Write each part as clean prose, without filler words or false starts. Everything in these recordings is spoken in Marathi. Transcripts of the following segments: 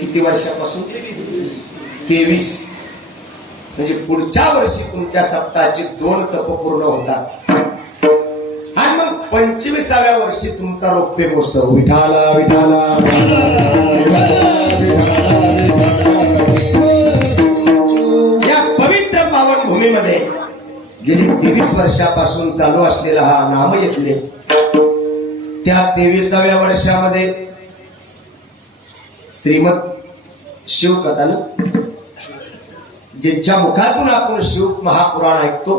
किती वर्षापासून? 23. म्हणजे पुढच्या वर्षी तुमच्या सप्ताहाचे 2 तप पूर्ण होतात आणि मग 25व्या वर्षी तुमचा रौप्य महोत्सव. विठाला विठाला. या पवित्र पावन भूमीमध्ये गेली 23 वर्षापासून चालू असलेला हा नामयज्ञ, त्या 23व्या वर्षामध्ये श्रीमद शिवकथा ज्यांच्या मुखातून आपण शिव महापुराण ऐकतो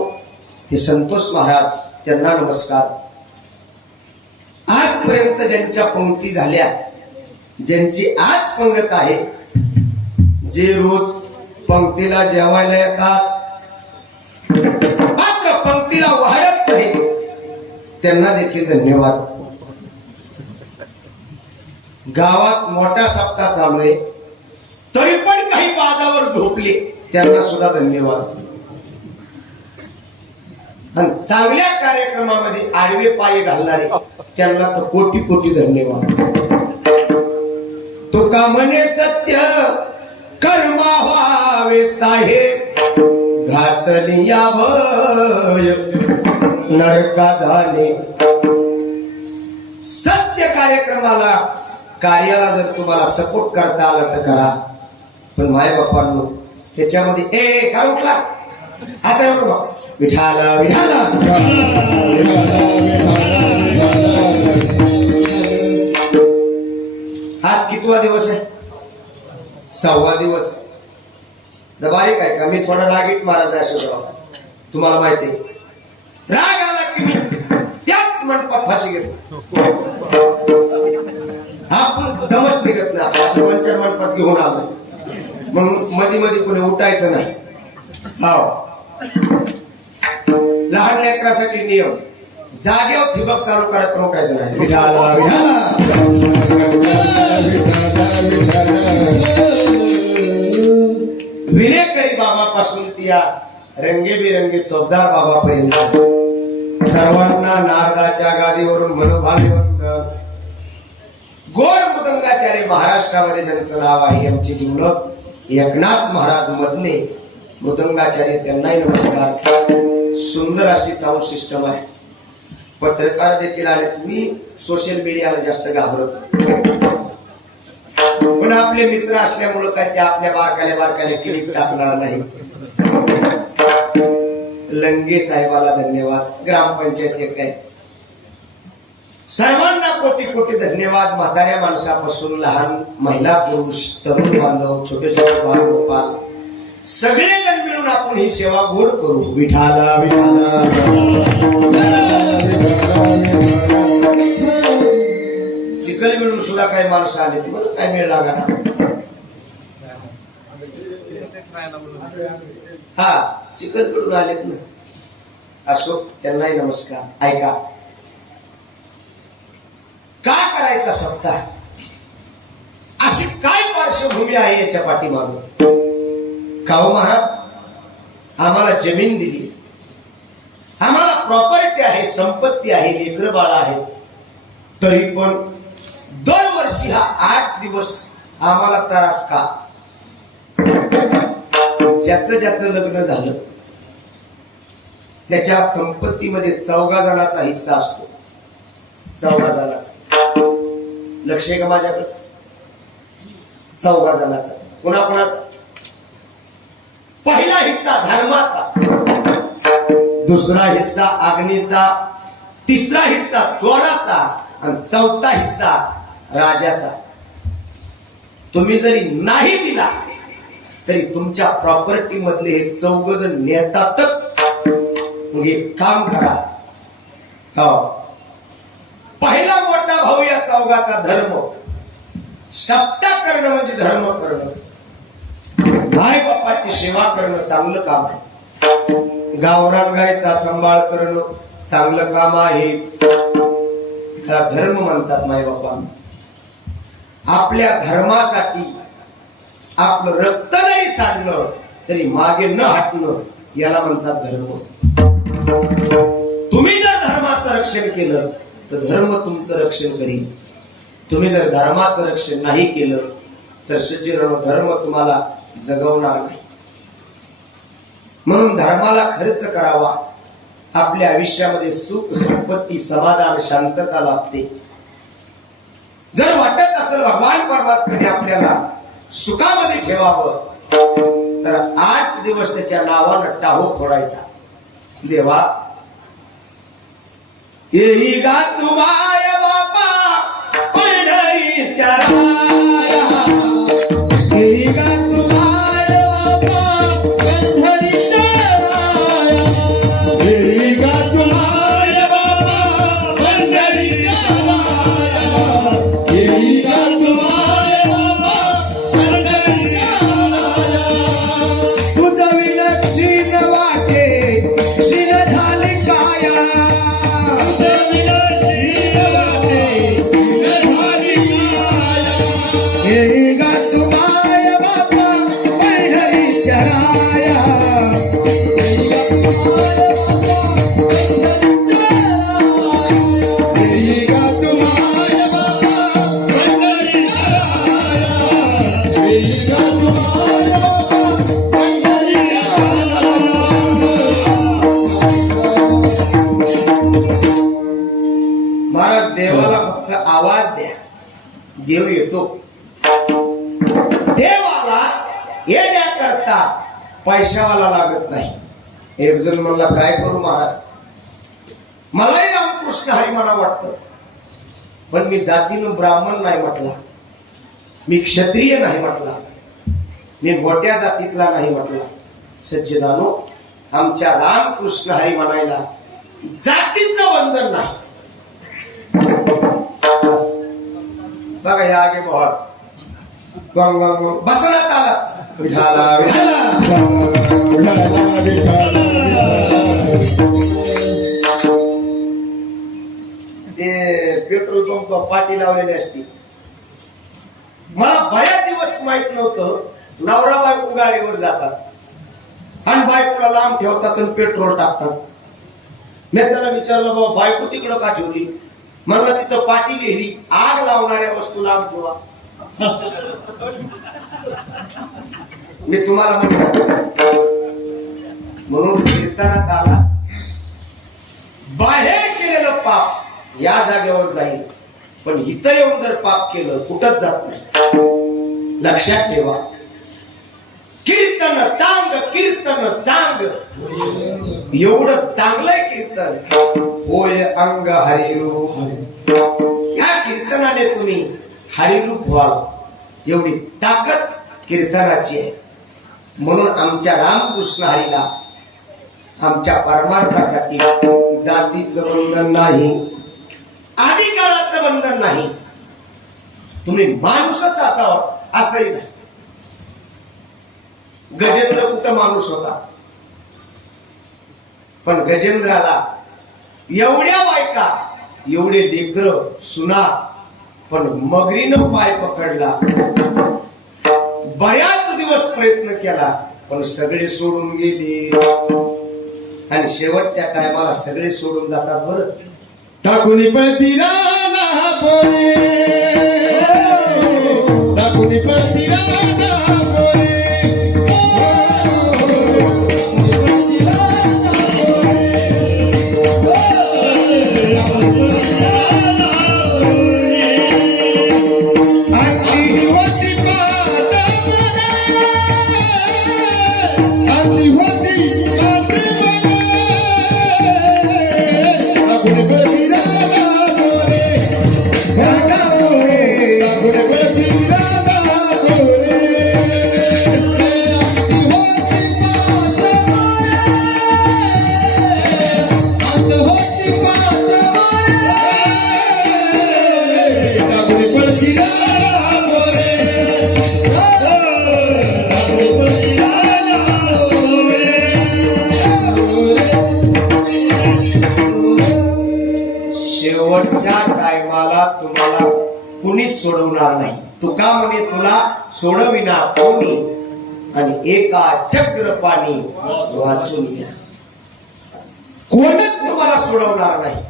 ते संतोष महाराज, त्यांना नमस्कार. आजपर्यंत ज्यांच्या पंक्ती झाल्या, ज्यांची आज पंगत आहे, जे रोज पंक्तीला जेवायला येतात मात्र पंक्तीला वाढत नाही, त्यांना देखील धन्यवाद. गावात मोठा सप्ताह चालू आहे तरी पण काही बाजावर झोपले, त्यांना सुद्धा धन्यवाद. आणि चांगल्या कार्यक्रमामध्ये आडवे पाय घालणारे त्यांना तर कोटी कोटी धन्यवाद. तुका म्हणे सत्य कर्मा व्हावे साहेब, घातलिया भय नरका झाले. सत्य कार्यक्रमाला, कार्याला जर तुम्हाला सपोर्ट करता आला तर करा, पण माय बापांनो त्याच्यामध्ये काय उठला आता एवढं बघ, विठाला विठाला. आज कितवा दिवस आहे? 6वा दिवस. बारीक आहे का? मी थोडा रागीट महाराज अशोकराव, तुम्हाला माहिती आहे, राग आला की मी त्याच मंडपात फाशी घेतो. आपण दमच निघत नाही, असं 2-4 मंडपात घेऊन आलोय, मग मध्ये मध्ये कुठे उठायचं नाही. हाव, लहान लेकरासाठी नियम, जागेवर ठिबक चालू करत उठायचं नाही. विठाला विठाला. विनेकरी बाबापासून त्या रंगेबिरंगी चौकदार बाबापर्यंत सर्वांना नारदाच्या गादीवरून मनोभावी वंदन. गोड मृदंगाचार्य महाराष्ट्रामध्ये ज्यांचं नाव आहे, आमचे जिवलक एकनाथ महाराज मदने मृदंगाचार्य, त्यांनाही नमस्कार. सुंदर अशी साऊंड सिस्टम आहे. पत्रकार देखील आले. मी सोशल मीडियाला जास्त घाबरतो, पण आपले मित्र असल्यामुळं काय ते आपल्या बारकाल्या क्लिक टाकणार नाही. लंगे साहेबाला धन्यवाद. ग्रामपंचायत एक आहे. सर्वांना कोटी कोटी धन्यवाद. म्हाताऱ्या माणसापासून लहान महिला पुरुष तरुण बांधव छोटे छोटे बालगोपाल सगळेजण मिळून आपण ही सेवा गोड करू. विठाला विठाला. चिखल मिळून सुद्धा काही माणसं आलेत, मला काय मिळ लागा ना. हा, चिखल मिळून आलेत ना. असो, त्यांनाही नमस्कार. ऐका, का करायचा सप्ताह, अशी काय पार्श्वभूमी आहे याच्या पाठीमागे? काहो महाराज, आम्हाला जमीन दिली, आम्हाला प्रॉपर्टी आहे, संपत्ती आहे, लेकरं बाळ आहेत, तरी पण दरवर्षी हा 8 दिवस आम्हाला त्रास का? ज्याचं लग्न झालं त्याच्या संपत्तीमध्ये 14 जणांचा हिस्सा असतो. 14 जणांचा. लक्ष आहे का माझ्याकडे? 14 जणांचा. कोणाचा? पहिला हिस्सा धर्माचा, दुसरा हिस्सा अग्नीचा, तिसरा हिस्सा चोराचा आणि 4था हिस्सा राजाचा. तुम्ही जरी नाही दिला तरी तुमच्या प्रॉपर्टी मधले हे 14 जण नेतातच. मग हे काम करा. हो, पहिला मोठा भाऊ या 14चा धर्म. सप्ताह करणं म्हणजे धर्म करणं, माय बापाची सेवा करणं चांगलं काम आहे. गावरान गायचा सांभाळ करणं चांगलं काम आहे. त्याला धर्म म्हणतात. माय बापांना आपल्या धर्मासाठी आपलं रक्त जरी सांडलं तरी मागे न हटणं याला म्हणतात धर्म. तुम्ही जर धर्माचं रक्षण केलं तर धर्म तुमचं रक्षण करील. तुम्ही जर धर्माचं रक्षण नाही केलं तर सज्जनो धर्म तुम्हाला जगवणार नाही. म्हणून धर्माला खर्च करावा. आपल्या आयुष्यामध्ये सुख संपत्ती समाधान शांतता लाभते. जर वाटत असेल भगवान परमात्म्याने आपल्याला सुखामध्ये ठेवावं तर 8 दिवस त्याच्या नावानं टाहो फोडायचा. देवा येई गा तुमाय बापा पंढरीच्या राया, येई गा तुमाय बापा पंढरीच्या राया, येई गा तुमाय बापा पंढरीच्या राया, येई गा तुमाय बापा पंढरीच्या राया. तुझं विलक्षण वाटे शिन झाले काया, येई गा तुमाय बापा पंढरीच्या राया, येई गा तुमाय बापा पंढरीच्या राया, येई गा तुमाय बापा पंढरीच्या राया. महाराज देवाला फक्त आवाज द्या, देव येतो. देवाला येण्याकरता पैशावाला लागत नाही. एक जण म्हणला काय करू महाराज, मलाही रामकृष्ण हरी म्हणा वाटतं, पण मी जातीनं ब्राह्मण नाही म्हटला, मी क्षत्रिय नाही म्हटला, मी मोठ्या जातीतला नाही म्हटला. सज्जनानो, आमच्या रामकृष्ण हरी म्हणायला जातीचं बंधन नाही. बघा या आगे मोहर गंग गंग बसण्यात आला. विठाला ते पेट्रोल पंप पाटी लावलेली असते. मला बऱ्याच दिवस माहित नव्हतं नवरा बायको गाडीवर जातात आणि बायकोला लांब ठेवतात आणि पेट्रोल टाकतात. मी त्याला विचारलं बाबा बायको तिकडं का ठेवली, म्हणलं तिथं पाटी लिहिली आग लावणाऱ्या वस्तू लांब ठेवा. मी तुम्हाला म्हणून कीर्तनात आला, बाहेर केलेलं पाप या जागेवर जाईल, पण इथं येऊन जर पाप केलं कुठंच जात नाही. लक्षात ठेवा, कीर्तन चांग, कीर्तन चांग, एवढं चांगलंय कीर्तन. होय अंग हरिरूप, या कीर्तनाने तुम्ही हरिरूप व्हाल, एवढी ताकद कीर्तनाची आहे. म्हणून आमच्या रामकृष्ण हरीला आमच्या परमार्थासाठी जातीचं बंधन नाही, अधिकाराचं बंधन नाही. तुम्ही माणूसच असावं असंही नाही. गजेंद्र कुठं माणूस होता, पण गजेंद्राला एवढ्या बायका, एवढे लेकर सुना, पण मगरीनं पाय पकडला. बऱ्याच दिवस प्रयत्न केला, पण सगळे सोडून गेले. आणि शेवटच्या टायमाला सगळे सोडून जातात बरं. टाकून पळती राना पोरे, टाकून पळती राना पोरे, शेवटच्या टायमाला तुम्हाला कुणीच सोडवणार नाही. तुका म्हणे तुला सोडविना कोणी, आणि एका चक्र पाणी वाचून या. कोणच तुम्हाला सोडवणार नाही.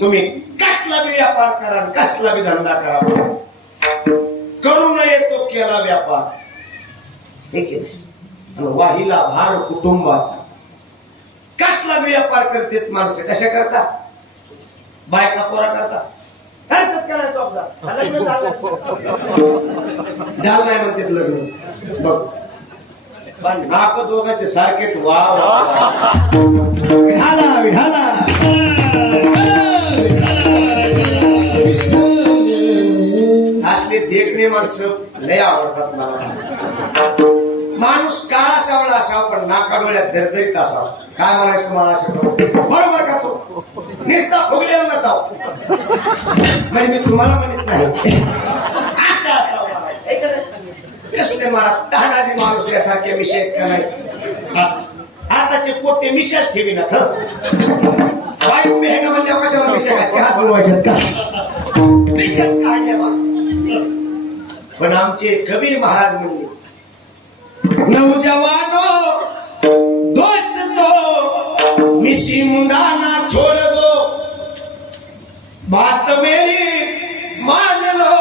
तुम्ही कसला बी व्यापार करा, कसला बी धंदा करा, करू नये तो केला व्यापार. हे की नाही? आणि वाहिला भार कुटुंबाचा. कसला व्यापार करतात माणसं? कशा करतात? बायका पोरा करतात. झालं नाही म्हणतात लग्न. बघ नाक दोघांचे सारखेच. वा विढाला विढाला. असले देखणे माणसं लय आवडतात मला. माणूस काळा सावळा असावा पण नाका डोळ्यात दरदरीत असावा. काय म्हणायचं तुम्हाला? असं बरोबर का तो? निस्ता फुगलेला नसाव. म्हणजे मी तुम्हाला म्हणत नाही, असं असावं. कसले मला तानाजी माणूस यासारखे मिशे आहेत का नाही? आताचे पोटे मिशाच ठेवी ना. बायको बहिण म्हणजे कशाला मिशा घातचे? हात बुडवायच्यात का? मिशाच काढल्या बा. पण आमचे कबीर महाराज म्हणले, नौजवानो दोस्तो मिशी मुंडाना छोड़ दो, बात मेरी मान लो,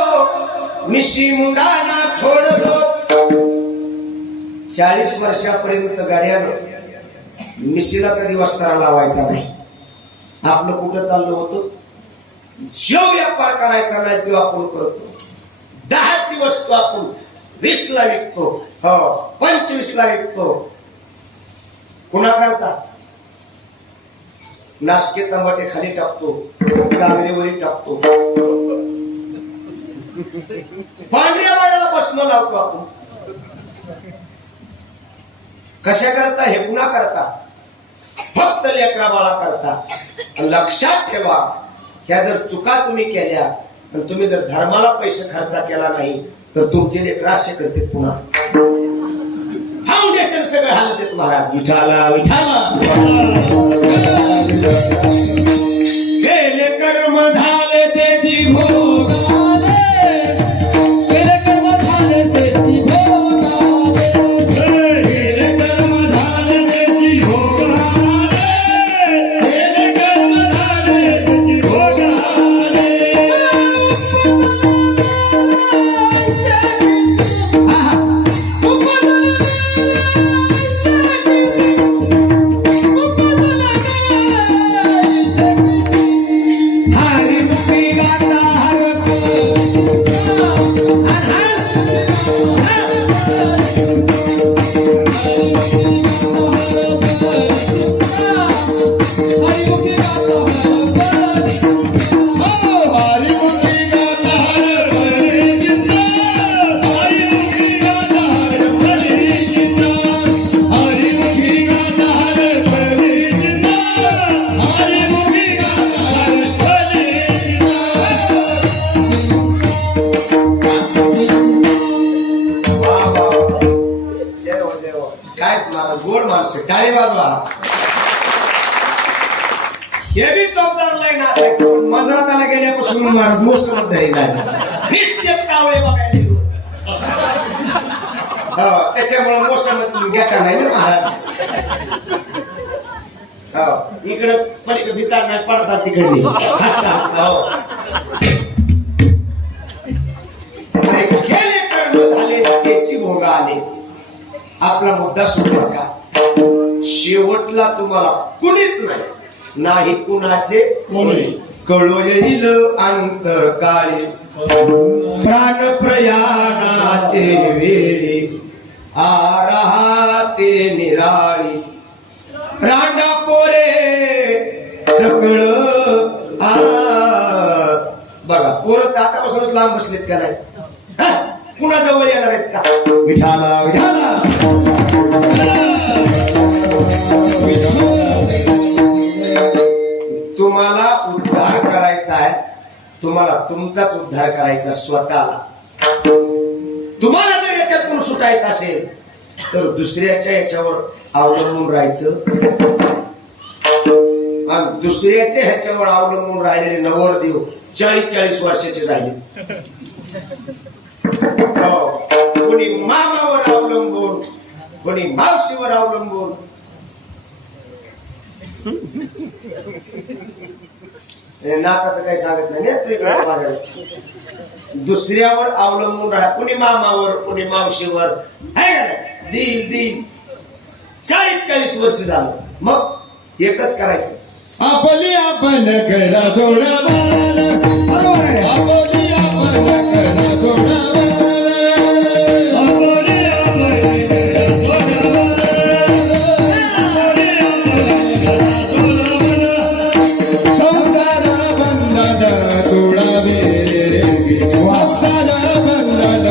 मिशी मुंडाना छोड़ दो. 40 वर्षापर्यंत गाड्यानं मिशीला कधी वस्त्रा लावायचा नाही. आपलं कुठं चाललं होतं? जो व्यापार करायचा नाही तो आपण करतो. 10ची वस्तू आपण 20ला विकतो. हो 25ला विकतो. कुणा करता? नाशके टमाटे खाली टाकतो, चांगलेवरी टाकतो. पांढऱ्या बाळाला बसणं लावतो आपण. कशा करता? हे पुन्हा करता. फक्त लेकरा बाळा करता. लक्षात ठेवा, ह्या जर चुका तुम्ही केल्या आणि तुम्ही जर धर्माला पैसे खर्च केला नाही तर तुमचे लेकर असे करते. पुन्हा फाउंडेशन सगळे हलते महाराज. विठाला विठाला. केले कर्म झाले त्याची भोग, केले कर्म झाले त्याची भोग, केले कर्म झाले त्याची भोग, केले कर्म झाले त्याची भोग. गोड माणसं टाळी वाजवा. हे बी चौकदार लाईन आणायचं पण मंदिरात गेल्यापासून महाराज मोसमत धरी नाही. निस्तेच कावळे बघायला रोज. त्याच्यामुळे मोसमत गेटा नाही ना महाराज. इकडं पलीकडे भिताड नाही पडतात तिकडे हसता हसता. गेले कर्म झाले त्याची भोग आले. आपला मुद्दा सोडू नका. शेवटला तुम्हाला कुणीच नाही, नाही कुणाचे कळो येईल अंतकाळी. प्राण प्रयाणाचे वेळी आराते निराळी. रांडा पोरे सगळ बघा. पोरं तर आतापासूनच लांब बसलेत का नाही? कुणाजवळ येणार आहेत का? विठाला विठाला. तुम्हाला उद्धार करायचा आहे. तुम्हाला तुमचाच उद्धार करायचा स्वतःला. तुम्हाला जर याच्यातून सुटायचं असेल तर दुसऱ्याच्या याच्यावर अवलंबून राहायचं. आणि दुसऱ्याच्या ह्याच्यावर अवलंबून राहिलेले नवरदेव 40-40 वर्षाचे राहिले. कोणी मामावर अवलंबून, कोणी मावशीवर अवलंबून. नाकाचं काही सांगत नाही. दुसऱ्यावर अवलंबून राहा, कुणी मामावर कुणी मावशीवर आहे का नाही, देईल देईल. 40-40 वर्ष झालं, मग एकच करायचं. आपली आपण करा सोडावार, बरोबर आहे. आपली आपण करा सोडावार, आपली आपण करा सोडावार, आपली आपण करा सोडावार. संसार बंधन तोडावे, संसार बंधन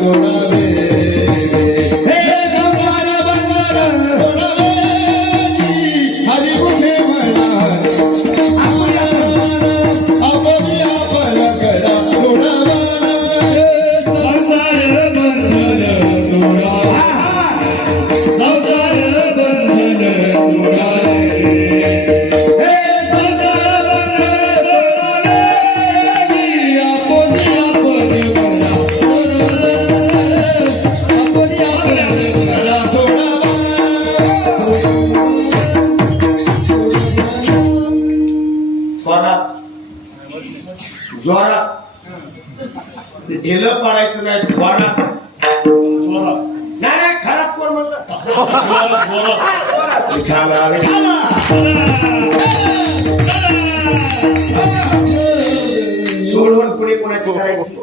तोडावे, हे संसार बंधन तोडावे, हरी गुणे म्हणा. आपली आपण करा सोडावार, संसार बंधन तोडावे, संसार बंधन तोडावे, संसार बंधन तोडावे, आपली आपण करा सोडावार. थोरात जोरात ढिलं पाडायचं नाही, थोरात. नाही नाही, खराब कोण म्हणलं? विठाला विठाला. सोडवण कुणी कोणाची करायची?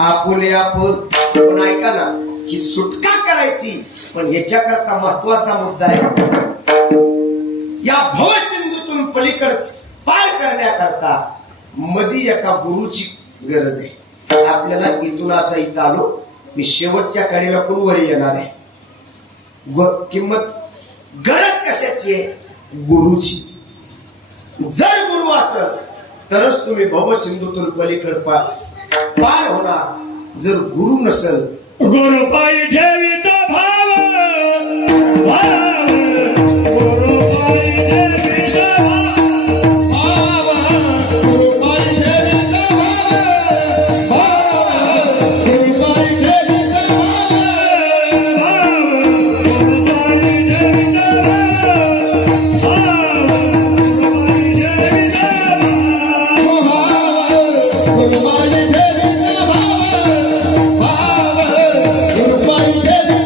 आपुले आपण. पण ऐका ना, ही सुटका करायची, पण ह्याच्याकरता महत्वाचा मुद्दा आहे. या भवसिंधूतून पलीकडे पार करण्याकरता मधी एका गुरुची गरज आहे. आपल्याला इथून असं इथं आलो, मी शेवटच्या कडेला पण वर येणार आहे. किंमत गरज कशाची आहे? गुरुची. जर गुरु असेल तरच तुम्ही भवसिंधूतून पलीकडे पार होणार. जर गुरु नसेल, गुरु पायी ठेवीचा भाव, भाव, गुरु पायी ठेवीचा भाव, गुरु पायी ठेवीचा भाव, गुरु पायी ठेवीचा भाव, गुरु पायी ठेवीचा भाव, गुरु पायी ठेवीचा भाव, गुरु पायी ठेवीचा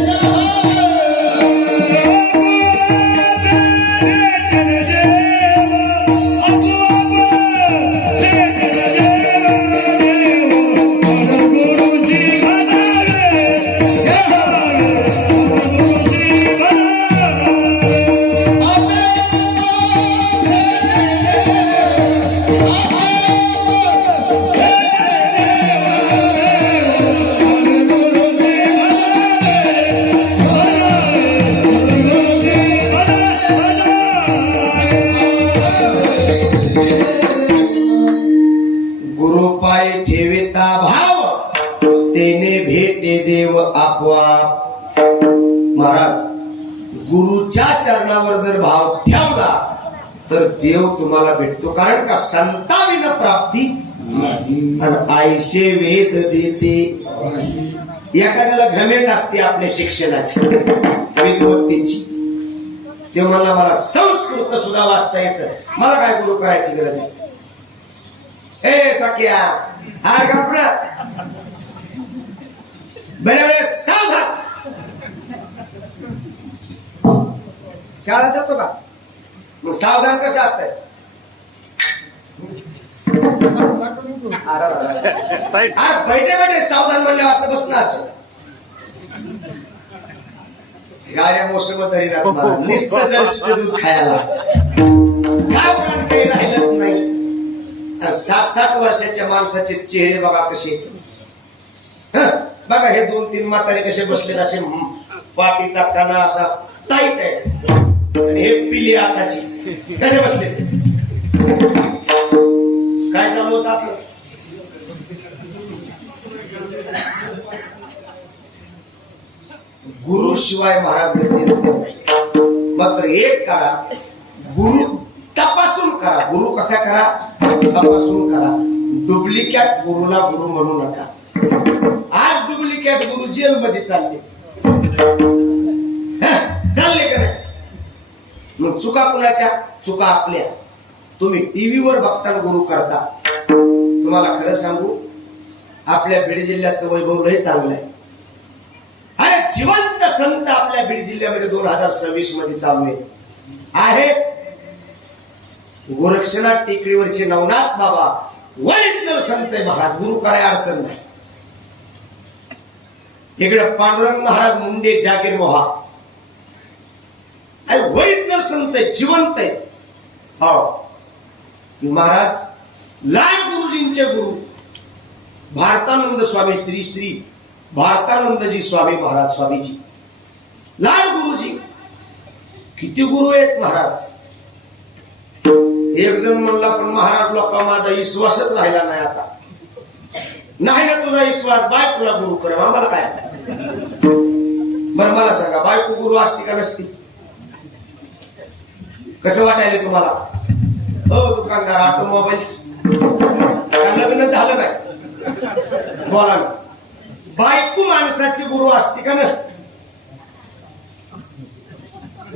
गुरु पाय ठेविता भाव, तेने भेटे देव आपोआप. महाराज, गुरुच्या चरणावर जर भाव ठेवला तर देव तुम्हाला भेटतो. कारण का संताविन प्राप्ती आणि आयशे वेद देते. एखाद्याला घमेंड असते आपल्या शिक्षणाची, विद्वत्तेची. ते म्हणला मला संस्कृत सुद्धा वाचता येतं, मला काय गुरु करायची गरज आहे. हे सख्या, हार कपडा बरे बरे सावधान. शाळा जातो का? मग सावधान कसं असतंय? बैठे बैठे सावधान म्हणले असं बसणं असं. गाड्या मोसम तरी नुसतं जर दूध खायला गावरान काही राहिलं नाही. 60-60 वर्षाच्या माणसाचे चेहरे बघा कसे. बघा हे 2-3 म्हातारे कसे बसले, असे पाठीचा कणा असा टाईट आहे, आणि हे पिली आताची कसे बसले ते. काय चालू होतं आपलं? गुरु शिवाय महाराज गती नाही. मात्र एक करा, गुरु तपासून करा. गुरु कसा करा? तपासून करा. डुप्लिकेट गुरुला गुरु म्हणू नका. आज डुप्लिकेट गुरु जेलमध्ये चालले, चालले का नाही? मग चुका कुणाच्या? चुका आपल्या. तुम्ही टीव्हीवर बघताना गुरु करता. तुम्हाला खरं सांगू, आपल्या बीड जिल्ह्याचं वैभव लय चांगलं आहे. अरे जिवंत संत आपल्या बीड जिल्ह्यामध्ये 2026 मध्ये चालू आहेत. गोरक्षनाथ टेकडीवरचे नवनाथ बाबा वरिष्ठ संत आहे महाराज. गुरु करायला अडचण नाही. इकडे पांडुरंग महाराज मुंडे जागीर मोहा. अरे वरिष्ठ संत आहे, जिवंत आहे. हो महाराज लाड गुरुजींचे गुरु भारतानंद स्वामी श्री श्री भारतानंदजी स्वामी महाराज स्वामीजी लाड गुरुजी. किती गुरु आहेत महाराज. एक जण म्हणला पण महाराज लोक माझा विश्वासच राहिला नाही. आता नाही ना तुझा विश्वास, बायकोला गुरु कर. आम्हाला काय बरं मला सांगा, बायको गुरु असती का नसती? कसं वाटायला तुम्हाला? हो दुकानदार ऑटोमोबाईल्स का लग्न झालं नाही? बोला ना. बायको माणसाची गुरु असती का नसती?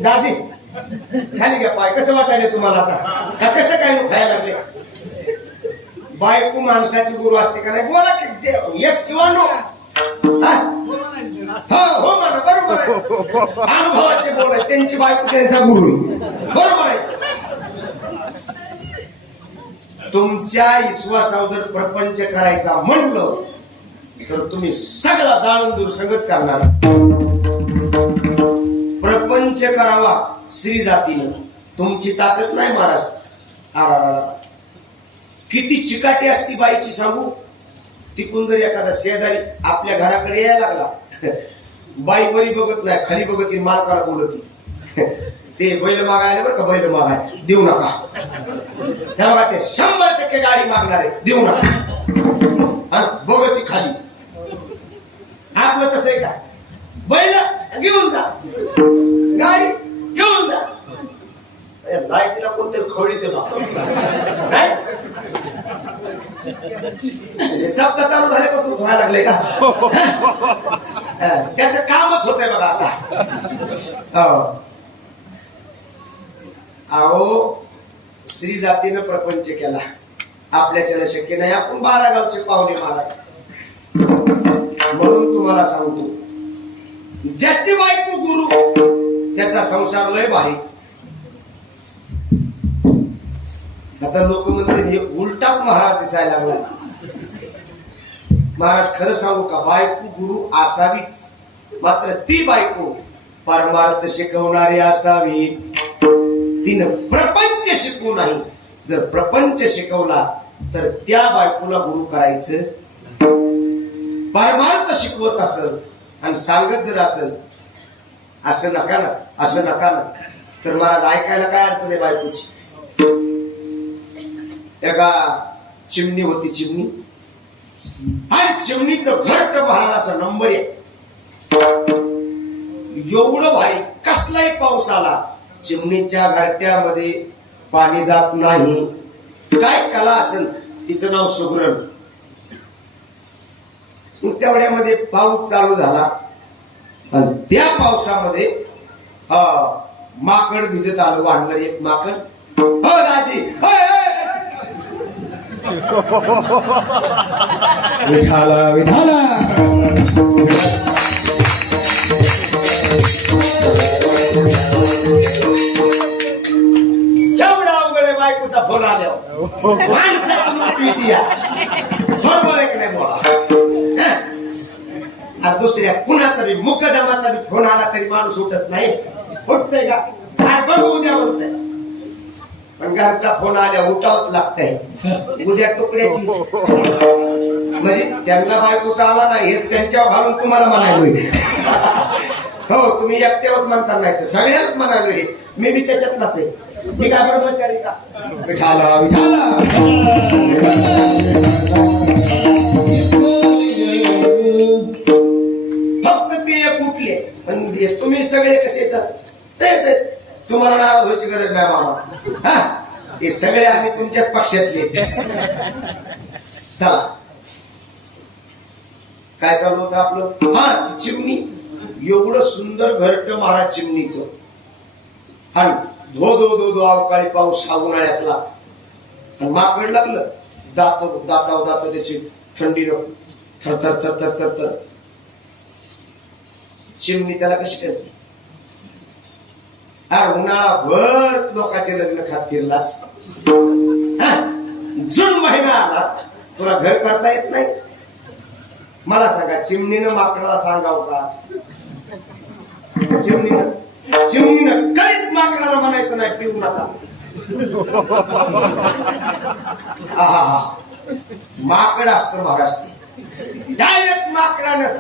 दाजी खाली घ्या पाय. कसं वाटायला तुम्हाला आता? का कसं काय खायला लागले? बायको माणसाची गुरु असते का नाही? बोला की यस किंवा नो. हो म्हणा, बरोबर आहे. अनुभवाचे बोल आहे. त्यांची बायको त्यांचा गुरु आहे. बरोबर आहे. तुमच्या विश्वासावर जर प्रपंच करायचा म्हणलं तर तुम्ही सगळा जाणून दूर सगळंच करणार. प्रपंच करावा श्री जातीनं. तुमची ताकद नाही महाराज. किती चिकाटी असती बाईची सांगू. तिकून जर एखादा शेजारी आपल्या घराकडे यायला लागला, बाई वरी बघत नाही, खाली बघत मालकाला बोलती. ते बैल मागायला बरं का, बैल मागाय देऊ नका. त्या बघा ते 100% गाडी मागणार आहे, देऊ नका. आणि बघती खाली. आपलं तसं आहे का? बैल घेऊन जा, गाडी घेऊन जा. लाईटीला कोणतरी खवळी ते नाही. सप्ताह चालू झाल्यापासून धुवायला लागले का? त्याचं कामच होतंय बघा आता. अहो स्त्री जातीनं प्रपंच केला. आपल्याच्यानं शक्य नाही. आपण 12 गावचे पाहुणे महाराज. म्हणून तुम्हाला सांगतो, ज्याची बायको गुरु त्याचा संसार लय भारी. आता लोक म्हणतात हे उलटाच महाराज दिसायला लागला. महाराज खरं सांगू का, बायको गुरु असावीच, मात्र ती बायको परमार्थ शिकवणारी असावी. तिनं प्रपंच शिकवू नाही. जर प्रपंच शिकवला तर त्या बायकोला गुरु करायचं. परमार्थ शिकवत असेल आणि सांगत जर असेल असं नका ना, असं नका ना, तर महाराज ऐकायला काय अडचण आहे बायकोची. एका चिमणी होती, चिमणी. आणि चिमणीचं घरट महाराजाचा नंबर आहे. एवढं भारी. कसलाही पाऊस आला चिमणीच्या घरट्यामध्ये पाणी जात नाही. काय कला असेल. तिचं नाव सुगरण. तेवढ्यामध्ये पाऊस चालू झाला आणि त्या पावसामध्ये माकड भिजत आलं. वाढलं एक माकड. हो दाजी, विठाला विठाला. एवढा अवघड आहे बायकोचा फोन आल्यावर. बरोबर आहे की नाही बोला. अरे दुसऱ्या कुणाचा बी मुकदमाचा बी फोन आला तरी माणूस उठत नाही. उठतय का? अरे बघू उद्या उठतय. पण घरचा फोन आल्या उठावत लागतंय उद्या तुकड्याची. म्हणजे त्यांना बायकोचा आला नाही हे त्यांच्यावर घालून तुम्हाला म्हणायलोय. हो तुम्ही एकट्यावर म्हणता नाही तर सगळ्याच म्हणायलोय. मी बी त्याच्यातलाच आहे. मी काय ब्रह्मचारी का? विठाला विठाला. फक्त ते एक उठले पण तुम्ही सगळे कसे येतात ते तुम्हाला नाराज व्हायची गरज नाही बाबा. हे सगळे आम्ही तुमच्याच पक्षातले. चला काय चालू होतं आपलं. चिमणी. एवढं सुंदर घरट महाराज चिमणीचं. आणि धो धो धो धो अवकाळी पाऊस हा उन्हाळ्यातला. आणि माकड लागलं. दाताव त्याची थंडीनं थर थर थर थर थर थर. चिमणी त्याला कशी करते? अरे उन्हाळाभर लोकांचे लग्न खात फिरलास, जून महिना आला तुला घर करता येत नाही. मला सांगा, चिमणीनं माकडाला सांगाव का? चिमणीनं काहीच माकडाला म्हणायचं नाही पिऊ नका. माकड असतं महाराज, ते डायरेक्ट माकडानं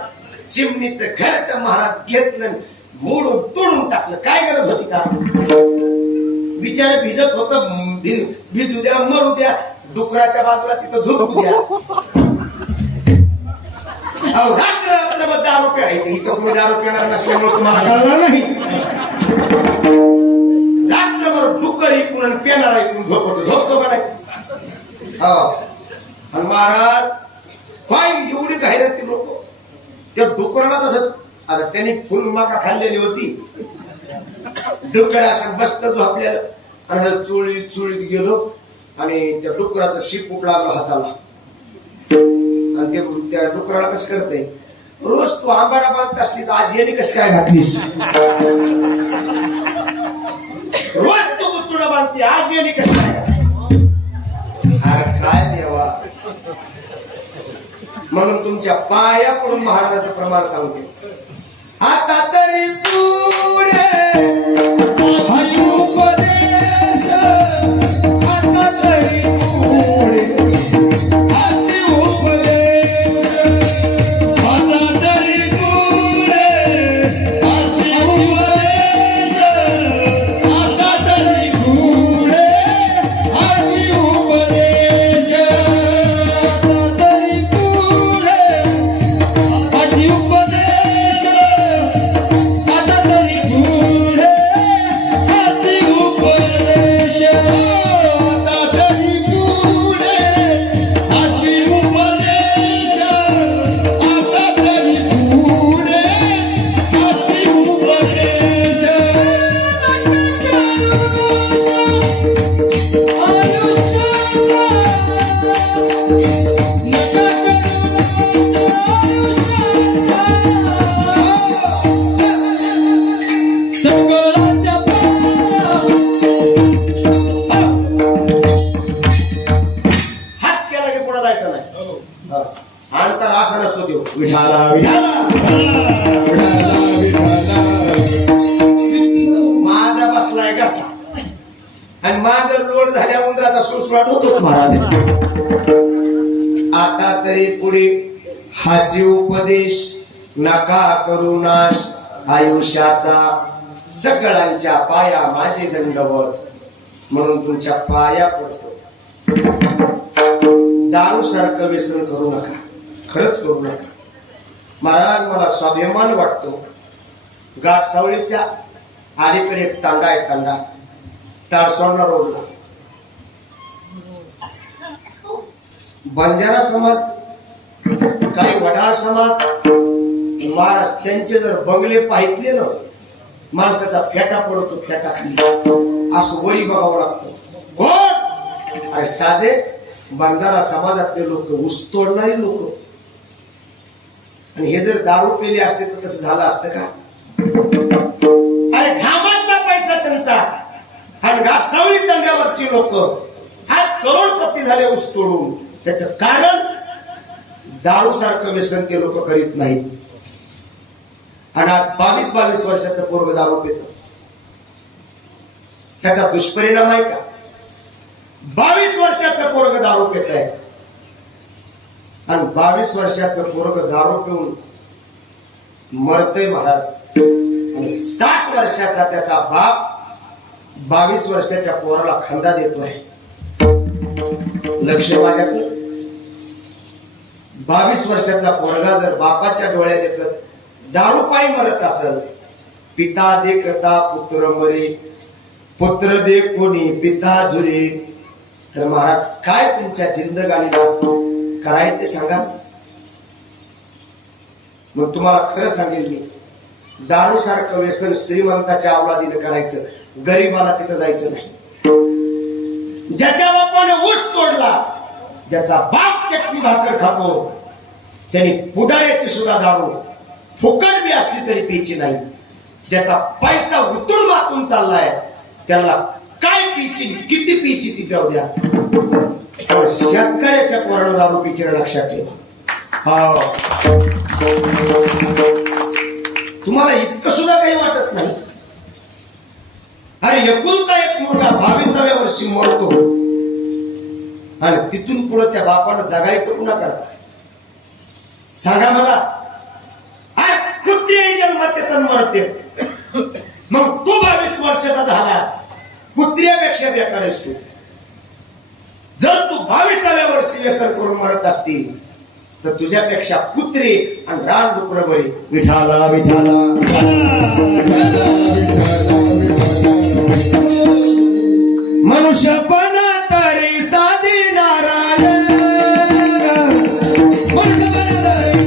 चिमणीचं घर तर महाराज घेतलं, मोडून तोडून टाकलं. काय गरज होती का? बिचारे भिजत होत, भिजू द्या, मरू द्या, डुकराच्या बाजूला तिथं झोपू द्या. रात्र रात्रभर दारू प्यायचे. इथं कोणी दारू पिणार नसल्यामुळे तुम्हाला कळणार नाही. रात्रभर डुकर ऐकून आणि पेनार ऐकून झोपतो का नाही? आणि महाराज काय एवढी घायरती लोक त्या डुकराला तसं. आता त्यांनी फुल माका खाल्लेली होती, डुकर असं मस्त झोपलेलं, आणि चुळीत चुळीत गेलो आणि त्या डुकराचं शिपूट लागलं हाताला. आणि ते त्या डुकराला कसं करते, रोज तू आंबाडा बांधत असलीस, आज याने कसं काय घातलीस? रोज तू बुचुडा बांधते, आज याने कसं काय घातलीस? अरे काय देवा. म्हणून तुमच्या पाया पडून महाराजाचं प्रमाण सांगतो. आता तरी पुढे उपदेश, आता तरी पुढे हाची उपदेश, आता तरी पुढे हाची उपदेश, आता तरी पुढे हाची उपदेश, आता तरी पुढे हाची उपदेश, आता तरी पुढे हाची उपदेश, आता तरी पुढे हाची उपदेश, आता तरी पुढे हाची उपदेश. सगळ्यांच्या हात केला की पुढे जायचं नाही. अंतर असा नसतो तो. विठाला विठाला माझा बसलाय कसा, आणि माझं लोड झाल्या उंदराचा सुसवाट होतो महाराज. आता तरी पुढे हाची उपदेश, नका करू नाश आयुष्याचा, सगळ्यांच्या पाया माझे दंडवत. म्हणून तुमच्या पाया पडतो. दारू सारखं व्यसन करू नका, खरंच करू नका. महाराज मला स्वाभिमान वाटतो. घाट सावळीच्या अलीकडे एक तांडा आहे, तांडा तारसोंडा रोडला. बंजारा समाज, काही वडार समाज, महाराज त्यांचे जर बंगले पाहितले ना, माणसाचा फेटा पडतो, फेटा खाली असं वरी बघावं लागतं. कोण? अरे साधे बंजारा समाजातले लोक, ऊस तोडणारी लोक. आणि हे जर दारू पेले असते तर तसं झालं असतं का? अरे घामाचा पैसा त्यांचा. आणि घाटसावळी तंड्यावरची लोक आज करोडपती झाले ऊस तोडून. त्याचं कारण दारू सारखं व्यसन ते लोक करीत नाहीत. आणि आज 22-22 वर्षाचं पोरग दारू पित. त्याचा दुष्परिणाम आहे का? 22 वर्षाचं पोरग दारू पित आहे. आणि 22 वर्षाचं पोरग दारू पिऊन मरतय महाराज. आणि 60 वर्षाचा त्याचा बाप 22 वर्षाच्या पोराला खंदा देतोय. लक्ष माझ्याकडे. 22 वर्षाचा पोरगा जर बापाच्या डोळ्यात देखत दारू पायी मरत असेल, पिता देखता पुत्र मरे, पुत्र दे कोणी पिता झुरे, तर महाराज काय तुमच्या जिंदगानीला करायचे सांगा. मग तुम्हाला खरं सांगेल मी, दारू सारखं व्यसन श्रीमंताच्या अवलादीनं करायचं, गरीबाला तिथं जायचं नाही. ज्याच्या बापाने ऊस तोडला, ज्याचा बाप चटणी भाकर खातो, त्यांनी पुढाऱ्याची सुद्धा दारू फुकट बी असली तरी प्यायची नाही. ज्याचा पैसा उतरून मातून चाललाय त्याला काय पिची किती पिची ती प्याऊ द्या, पण शेतकऱ्याच्या पोरानं दारू पिचीला लक्षात ठेवा. हा, तुम्हाला इतकं सुद्धा काही वाटत नाही? अरे एकुलता एक मुलगा 22व्या वर्षी मरतो आणि तिथून पुढे त्या बापानं जगायचं पुन्हा करता. सांगा मला, अरे कुत्री जन्मात येतात मरते, मग तू 22 वर्षाचा झाला, कुत्र्यापेक्षा बेकार आहेस तू. जर तू 22व्या वर्षी व्यसन करून मरत असतील तर तुझ्यापेक्षा कुत्री आणि रानडुकर बरी. विठाला विठाला मनुष्यपणा तरी साधी नारायण, मनुष्यपणा तरी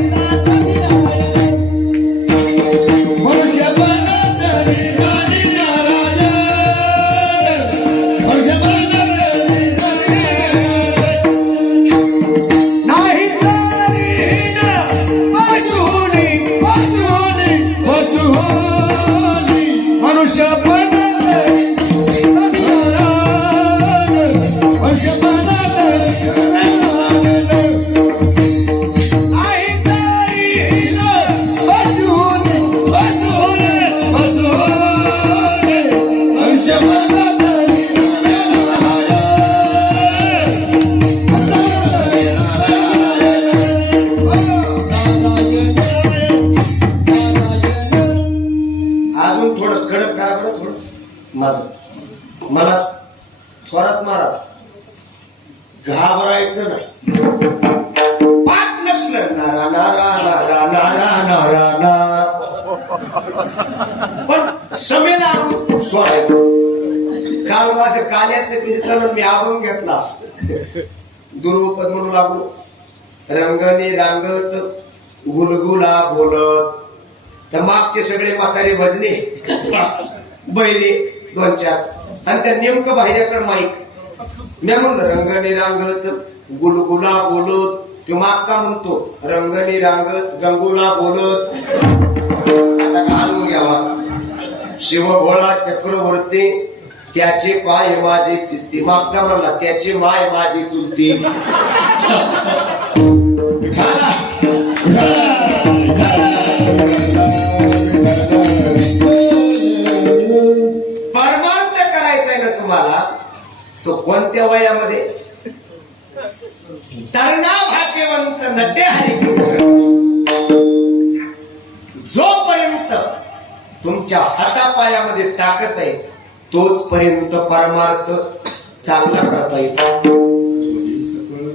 मनुष्यपणा तरी साधी नारायण, मनुष्यपणा तरी साधी नाही तरी ना पशुनी मनुष्यपणा अजून थोडं कडक करा बरं, थोडं माझं मला थोरात महाराज घाबरायचं नाही. पाठ नसलं नारा नारा नारा नारा नारा ना, पण समेल आणून सोडायचं. काल माझं काल्याचं कीर्तन मी आवरून घेतला, दुर्वपद म्हणू लागलो. रंगने रांगत गुलगुला बोलत, तर मागचे सगळे म्हातारे भजने बैरे 2-4 आणि त्या नेमकं बाहेरकडे माईक. मी म्हणलं रंगने रांगत गुलगुला बोलत, तो मागचा म्हणतो रंगने रांगत गंगुला बोलत. आता घालून घ्यावा. शिवभोळा चक्रवर्ती त्याचे पाय माझी चित्ती, मागचा म्हणला त्याचे माय माझी चुलती. विठाला परमार्थ करायचा आहे ना तुम्हाला, तो कोणत्या वयामध्ये? तरणा भाग्यवंत नटे हरी. जोपर्यंत तुमच्या हातापायामध्ये ताकद आहे तोच पर्यंत परमार्थ चांगला करता येतो.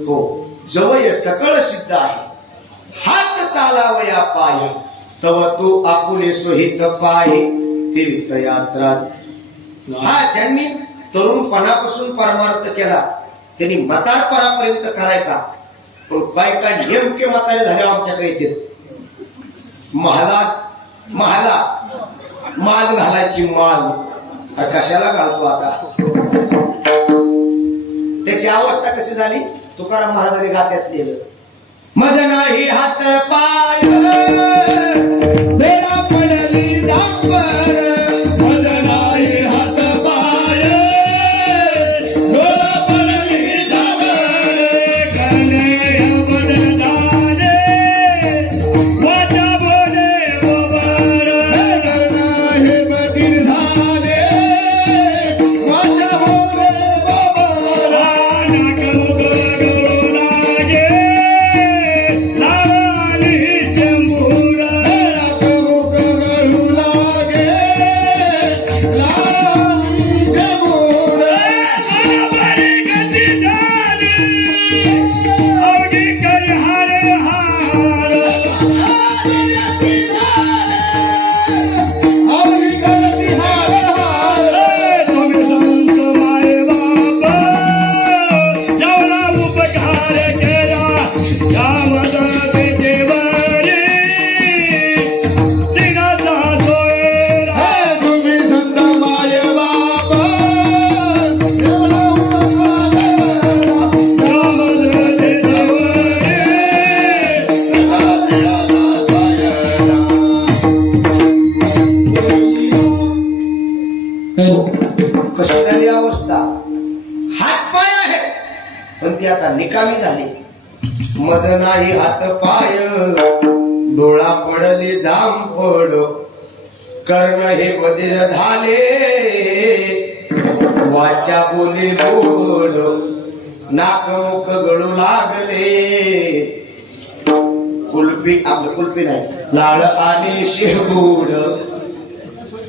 हो, जवळ सकळ सिद्ध आहे. हात चालावया पाय तव तो आपुले सोहित पाय तीर्थयात्रा. हा, ज्यांनी तरुणपणापासून परमार्थ केला त्यांनी म्हातारपणापर्यंत करायचा. पण काय काय नेमके म्हातारे झाले आमच्याकडे येते. महालात माल घालायची माल, अरे कशाला घालतो आता? त्याची अवस्था कशी झाली? तुकाराम महाराजांनी गात्यात लिहिलं, मज नाही हात पाय बेडा पडली दापर, मज नाही हात पाय डोळा पडली दाबर, करणे वरदाने वाचा बोले बोबर, करणे बधीर झाले वाचा बोले बोबर, नाक उघडू लागे लाली चंबुरा, कशी झाली अवस्था, हात पाय आहे पण ती आता निकामी झाली. मज नाही हात पाय, डोळा पडले जाम पड, कर्ण हे बधीर झाले, वाचा बोले बोबड, नाक मुख गळू लागले. कुल्फी आपलं कुल्फी नाही, लाड आणि शेबूड,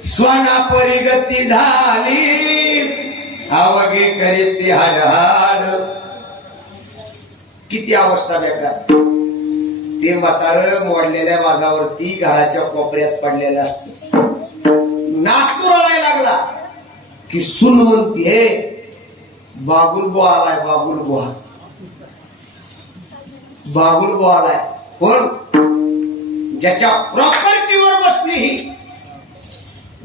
स्वाना परिगती झाली, आवगे करीत ती हाड. किती अवस्था बेकार. ते म्हातारं मोडलेल्या बाजावरती घराच्या कोपऱ्यात पडलेलं असते. नागपूर रळायला लागला की सून म्हणते बाबुलबुवा आलाय, बाबुलबुवा, बाबुलबुवा आलाय. कोण? ज्याच्या प्रॉपर्टीवर बसली ही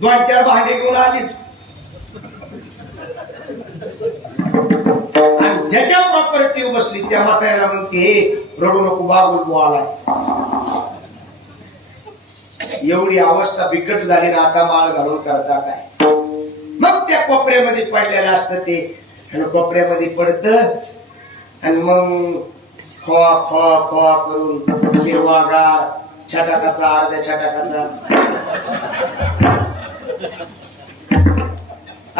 2-4 भांडे घेऊन आलीस, आणि ज्याच्या प्रॉपर्टीवर बसली त्या म्हाताऱ्याला म्हणते रडू नको, बाबुलबुवा आलाय. एवढी अवस्था बिकट झाली ना, आता माळ घालून करता काय. मग त्या कोपऱ्यामध्ये पडलेलं असतं ते, आणि कोपऱ्यामध्ये पडत आणि मग खोआ खोआ खोआ करून हिरवागार छटाकाचा, अर्ध्या छटाकाचा,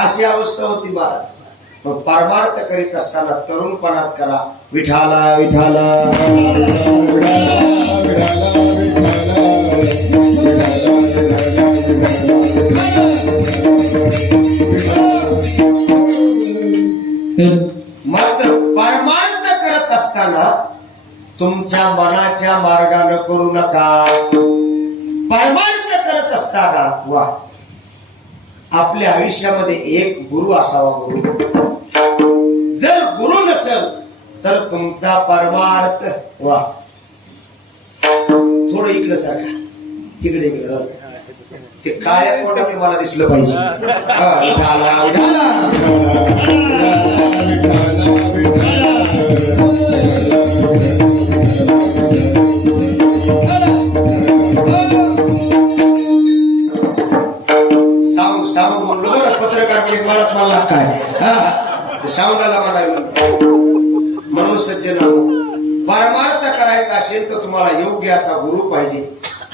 अशी अवस्था होती महाराज. मग परमार्थ करीत असताना तरुणपणात करा विठाला विठाला. मात्र परमार्थ करत असताना तुमच्या मनाच्या मार्गाने करू नका. परमार्थ करत असताना वा आपल्या आयुष्यामध्ये एक गुरु असावा. गुरु जर गुरु नसेल तर तुमचा परमार्थ वा. थोडं इकडे सारखा, इकडे इकडे, ते काळ्या कोटाचं मला दिसलं पाहिजे. विठाला विठाला. साऊंड साऊंड म्हणलो बरं, पत्रकार म्हणत मला काय साऊंडाला म्हणायला. म्हणून सज्जनांनो, परमार्थ करायचा असेल तर तुम्हाला योग्य असा गुरु पाहिजे.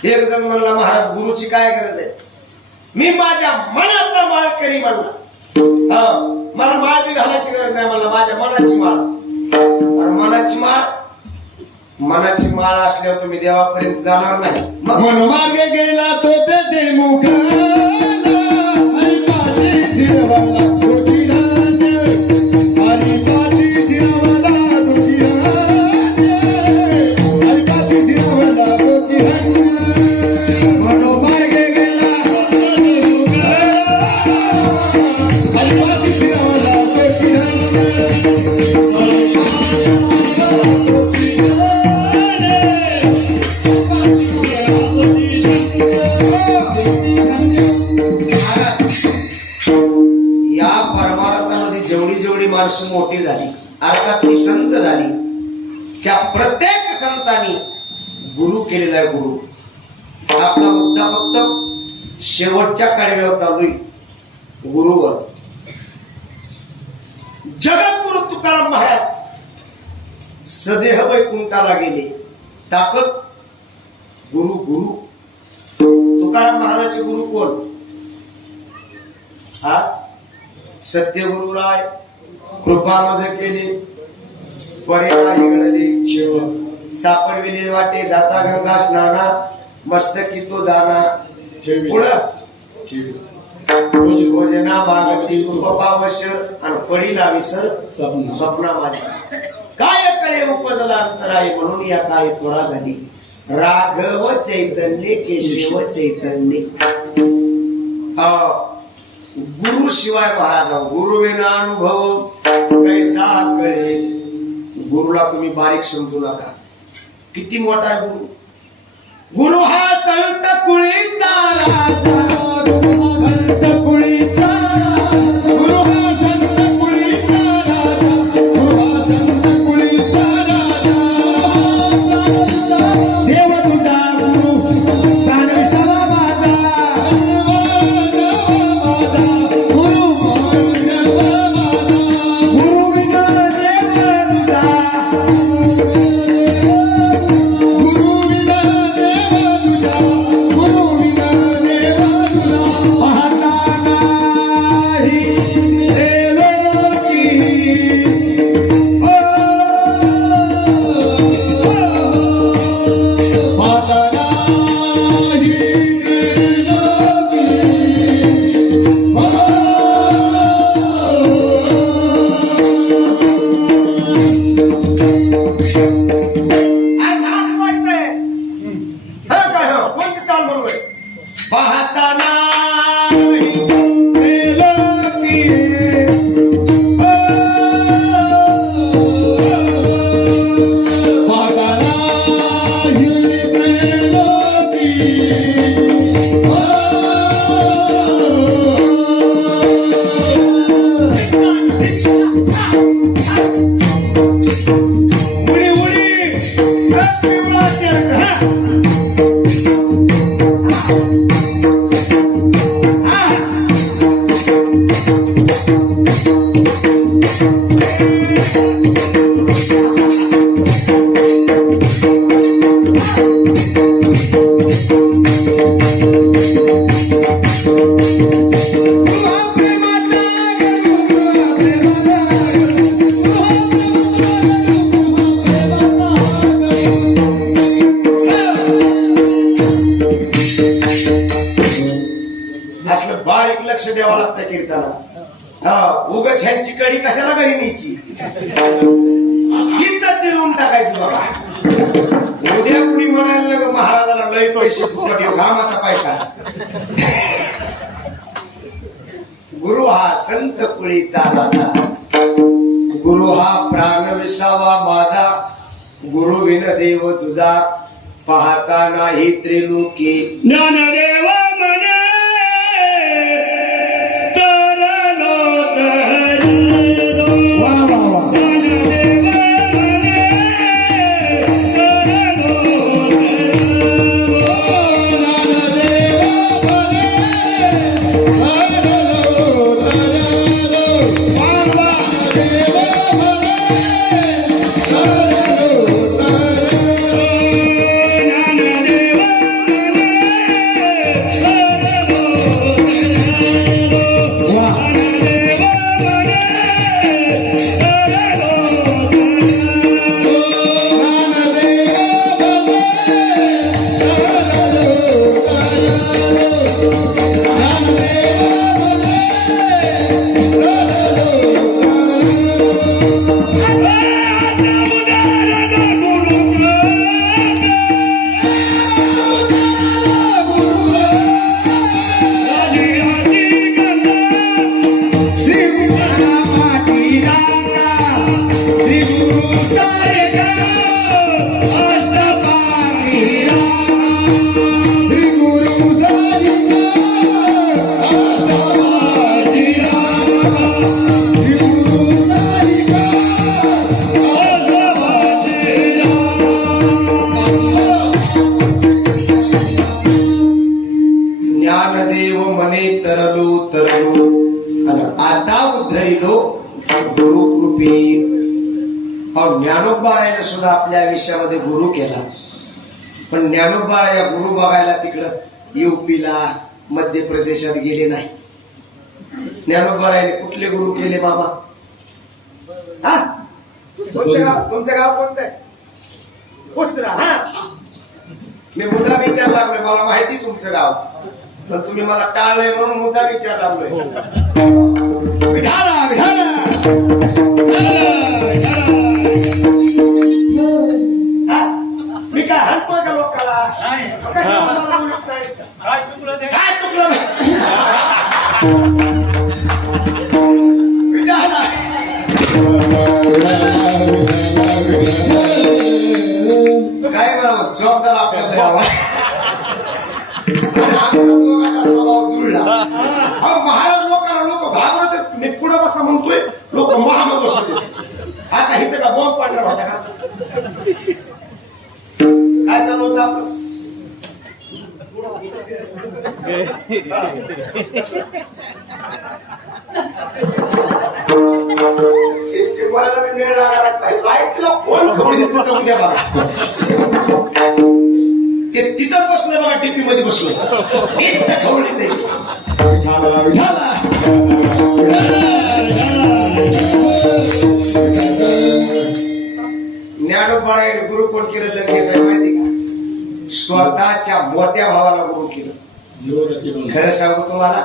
एक जण म्हणला महाराज गुरुची काय गरज आहे, मी माझ्या मनाचा माळ करी म्हणला. मला माळ बी घालायची गरज नाही, मला माझ्या मनाची माळ. मनाची माळ असल्यावर तुम्ही देवापर्यंत जाणार नाही. मन मागे गेला तो ते मुखाला, आणि पाठी फिरवाला तो जिहान, आणि पाठी फिरवाला तो जिहान, आणि पाठी फिरवाला तो जिहान. मन मागे गेला आणि पाठी फिरवाला तो जिहान. या परमार्थामध्ये जेवढी जेवढी माणसं मोठी झाली, अर्थात ती संत झाली, त्या प्रत्येक संतांनी गुरु केलेला आहे. गुरु आपला मुद्दा फक्त शेवटच्या कडव्यावर चालू आहे, गुरुवर. जगद्गुरु तुकाराम महाराज सदेह वैकुंठाला गेले. ताकद गुरु. गुरु तुकाराम महाराजाचे गुरु कोण? हा सत्यगुरु राय. कृपा मज केली, परिवार घडले, सापडविले वाटे जाता गंगा स्नाना, मस्तकी तो जाना. पुढं भोजना मागती तुप पावश, आणि पडीला विसर स्वप्ना माझ्या. काय कळे उपजला अंतराय, म्हणून या काळी त्वरा झाली. राघव चैतन्य केशव चैतन्य. गुरु शिवाय महाराज, गुरु विना अनुभव कैसा कळे. गुरुला तुम्ही बारीक समजू नका. किती मोठा आहे गुरु. गुरु हा संत कुळीचा राजा, संत कुळीचा. गुरु हा संत कुळीचा राजा, गुरु हा संत कुळीचा राजा. देव तुझा गुरु प्राण विसावा माझा. माझा असलं बारीक लक्ष द्यावं लागतं कीर्तनात. हा उगाच ह्यांची कडी कशाला घरी न्यायची, इथं चिरून टाकायची बघा. उद्या कुणी म्हणायला नको महाराजाला लय पैसे फुकट येऊ, घामाचा पैसा. गुरु हा संत कुळीचा राजा, गुरु हा प्राण विसावा माझा, गुरु विन देव तुझा, पाहता नाही त्रिलोकी. ज्ञानदेव म्हणे तरलो तरलो. वा वा वा. ज्ञानदेव म्हणे तरलो तरलो. ज्ञानदेव म्हणे तरलो तरलो. वा वा. ज्ञानदेव म्हणे तरलो तरलो. ज्ञानदेव म्हणे तरलो तरलो, आणि आता उद्धरिलो गुरु कृपी. ज्ञानोबारायनं सुद्धा आपल्या आयुष्यामध्ये गुरु केला, पण ज्ञानोबारा या गुरु बघायला तिकडं युपीला मध्य प्रदेशात गेले नाही. ज्ञानोबारायने कुठले गुरु केले बाबा? हा तुमचं गाव कोणतं आहे? पुस्तरा. हा मी मुद्रा विचार लागलोय, मला माहिती तुमचं गाव, पण तुम्ही मला टाळलंय म्हणून मुद्दा विचार लागलोय. विठाला विठाला. हा? मी काय हलतोय का लोकाला? कशाला मला बोलत नाही? काय चुकलं? विठाला. काय बरोबर जबाबदार आपल्याला द्यावा. आमचा दोघांचा स्वभाव जुळला. महाराज लोकांना लोक घाबरत, मी पुढे बसा म्हणतोय, लोक महाग बसत. आता इथं का बॉम्ब पडणार होता का? काय चालू होतं आपलं? सिस्टीम वाल्याला बी मेळ लागला पाहिजे. लाईटला फोन खबरी देत त्याचा उद्या बघा. ते तिथंच बसलंय बघा, टीपी मध्ये बसलोय. खवळी ते विठाला विठाला. ज्ञानोबारायने गुरु कोण केलं लगेच आहे माहिती का? स्वतःच्या मोठ्या भावाला गुरु केलं. खरं सांगू तुम्हाला,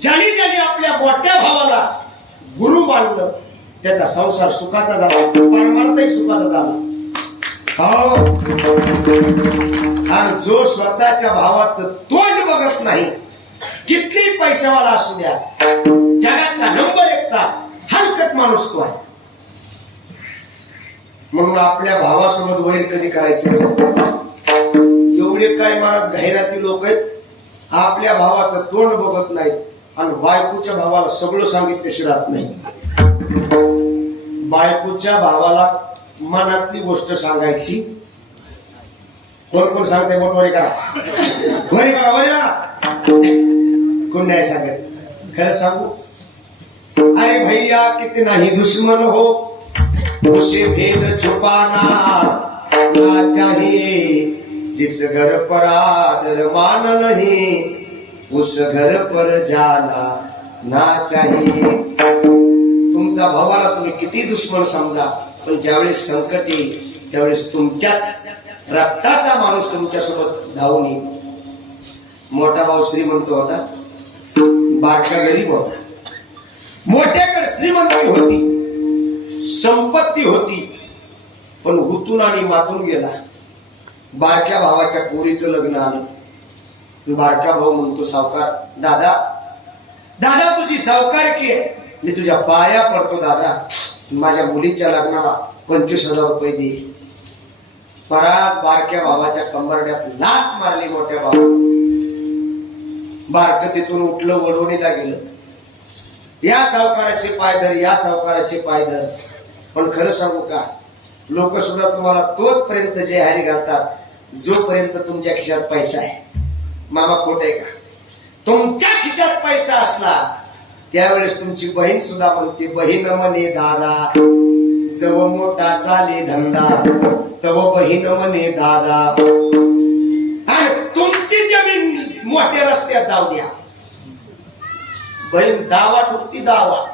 ज्याने ज्याने आपल्या मोठ्या भावाला गुरु मानलं त्याचा संसार सुखाचा झाला, परमार्थही सुखाचा झाला. हो. आणि जो स्वतःच्या भावाचं तोंड बघत नाही, किती पैशावाला असू द्या, जगातला नंबर 1चा हलकट माणूस तो आहे. म्हणून आपल्या भावासोबत वैर कधी करायचं नाही. एवढे काय महाराज गैराती लोक आहेत, आपल्या भावाचं तोंड बघत नाहीत आणि बायकोच्या भावाला सगळं सांगितल्याशिवाय राहत नाही. बायकोच्या भावाला मनातली गोष्ट सांगायची. कोण कोण सांगते मोठवारी करा. वरी बघा कुंड्या सांगत खरं सांगू अरे भैया कितना ही दुश्मन हो उसे भेद छुपाना ना चाहिए जिस घर पर आदर मान नहीं उस घर पर जाना ना चाहिए तुमचा भावाला तुम्ही किती दुश्मन समजा पण ज्यावेळेस संकट येईल त्यावेळेस तुमच्याच रक्ताचा माणूस तुमच्यासोबत धावून येईल मोठा भाऊ श्रीमंत होता बारका गरीब होता मोठ्याकडे श्रीमंती होती संपत्ती होती पण हुतून आणि मातून गेला बारक्या भावाच्या पोरीचं लग्न आलं बारका भाऊ म्हणतो सावकार दादा दादा तुझी सावकारकी आहे मी तुझ्या पाया पडतो दादा माझ्या मुलीच्या लग्नाला 25,000 रुपये दे पराज बारक्या भावाच्या कंबरड्यात लाथ मारली मोठ्या भावा बारक तिथून उठलं वडवणीला गेलं या सावकाराचे पायधर या सावकाराचे पायधर पण खरं सांगू का लोक सुद्धा तुम्हाला तोच पर्यंत जे हारी घालतात जोपर्यंत तुमच्या खिशात पैसा आहे मामा खोट आहे का तुमच्या खिशात पैसा असला त्यावेळेस तुमची बहीण सुद्धा म्हणते बहीण म्हणे दादा जव मोठा चाले धंदा तव बहीण म्हणे दादा आणि तुमची जमीन मोठ्या रस्त्यात जाऊ द्या बहीण दावा ठुकती दावा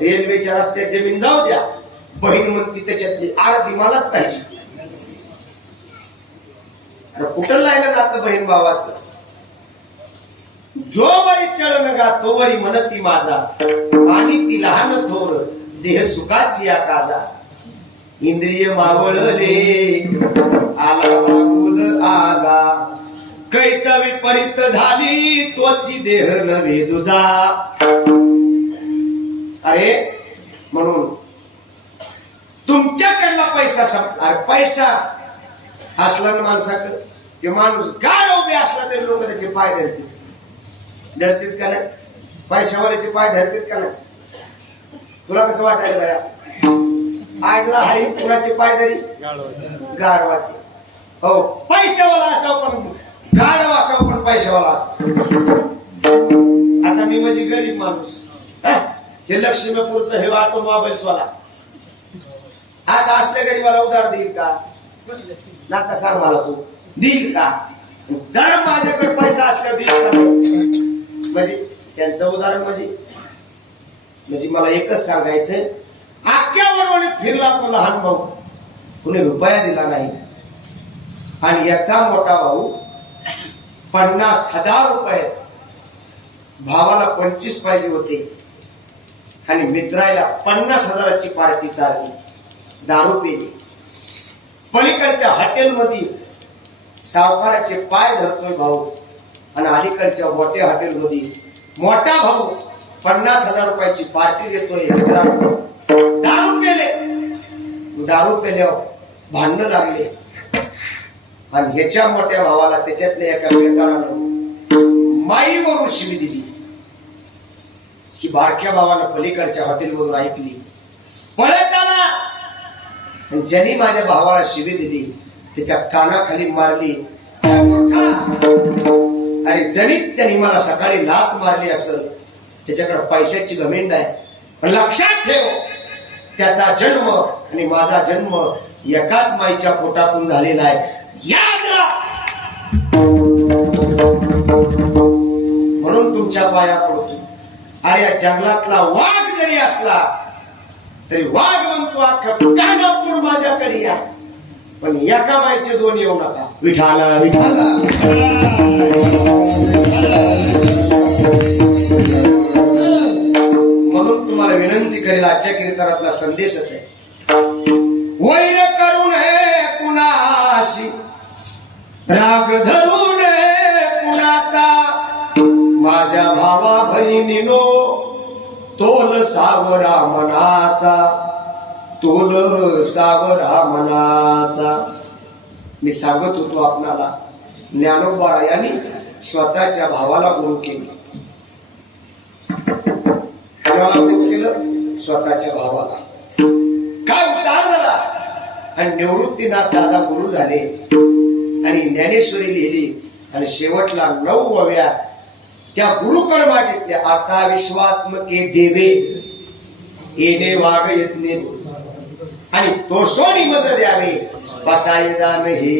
रेल्वेच्या रस्त्यात जमीन जाऊ द्या बहीण म्हणती त्याच्यातली अर्धी मलाच पाहिजे अरे कुठं लायलं ना आता बहीण भावाचं जो वरी चळण गा तो वरी म्हणती माझा आणि ती लहान थोर देह सुखाची या काजा इंद्रिय मावळले आला बाबूल आजा कैसा विपरीत झाली तोची देह नव्हे दुजा अरे म्हणून तुमच्याकडला पैसा संपला पैसा असला ना माणसाकडे ते माणूस गाड उभे असला तरी लोक त्याचे पाय धरतील का नाही पैशावाल्याचे पाय धरतील का नाही तुला कसं वाटायला बाया आडला हरी कुणाचे पाय धरी गाढवाचे हो पैशावाला असावं पण गाढवा असावं पण पैशावाला असावं आता मी माझी गरीब माणूस हे लक्ष्मीपूरचं हे ऑटोमोबाईल्स वाला आता असल्या गरीबाला उधार देईल का नाका सांग मला तू देईल का जर माझ्याकडे पैसा असल्यावर देईल का नाही म्हणजे त्यांचं उदाहरण म्हणजे मला एकच सांगायचंय अख्ख्या वडवणीत फिरला तो लहान भाऊ कुणी रुपया दिला नाही आणि याचा मोठा भाऊ 50,000 रुपये भावाला 25 पाहिजे होते आणि मित्राला 50,000ची पार्टी चालली दारू पेली पलीकडच्या हॉटेलमध्ये सावकाराचे पाय धरतोय भाऊ आणि अलीकडच्या मोठ्या हॉटेलमध्ये मोठा भाऊ 50,000 रुपयाची पार्टी देतोय मित्रांनो दारू पेल्यावर भांडणं लागले आणि ह्याच्या मोठ्या भावाला त्याच्यातल्या एका बेताळानं माईवरून शिवी दिली ही बारक्या भावानं पलीकडच्या हॉटेलमधून ऐकली पळत आला आणि ज्यांनी माझ्या भावाला शिवी दिली त्याच्या कानाखाली मारली अरे जणीत त्यांनी मला सकाळी लात मारली असेल त्याच्याकडे पैशाची घमेंड आहे पण लक्षात ठेव त्याचा जन्म आणि माझा जन्म एकाच माईच्या पोटातून झालेला आहे याद राख म्हणून तुमच्या पाया पडतो अरे या जंगलातला वाघ जरी असला तरी वाघ म्हणतो कानापूर माझ्याकडे या पण एका माईचे 2 येऊ नका विठाला विठाला म्हणून तुम्हाला विनंती करेल आजच्या कीर्तनातला संदेशच आहे वैर करून हे कुणाशी राग धरून हे कुणाचा माझ्या भावा बहिणीनो तोल सावरा मनाचा तोल सावरा मनाचा मी सांगत होतो आपणाला ज्ञानोबा यांनी स्वतःच्या भावाला गुरु केले कोणाला गुरु केलं स्वतःच्या भावाला काय उतार झाला आणि निवृत्तीनाथ दादा गुरु झाले आणि ज्ञानेश्वरी लिहिली आणि शेवटला 9 ओव्या त्या गुरुकडे मागितल्या. आता विश्वात्मके देवे येणे वाग यज्ञ आणि तोषोनी मज द्यावे बसायदान हे.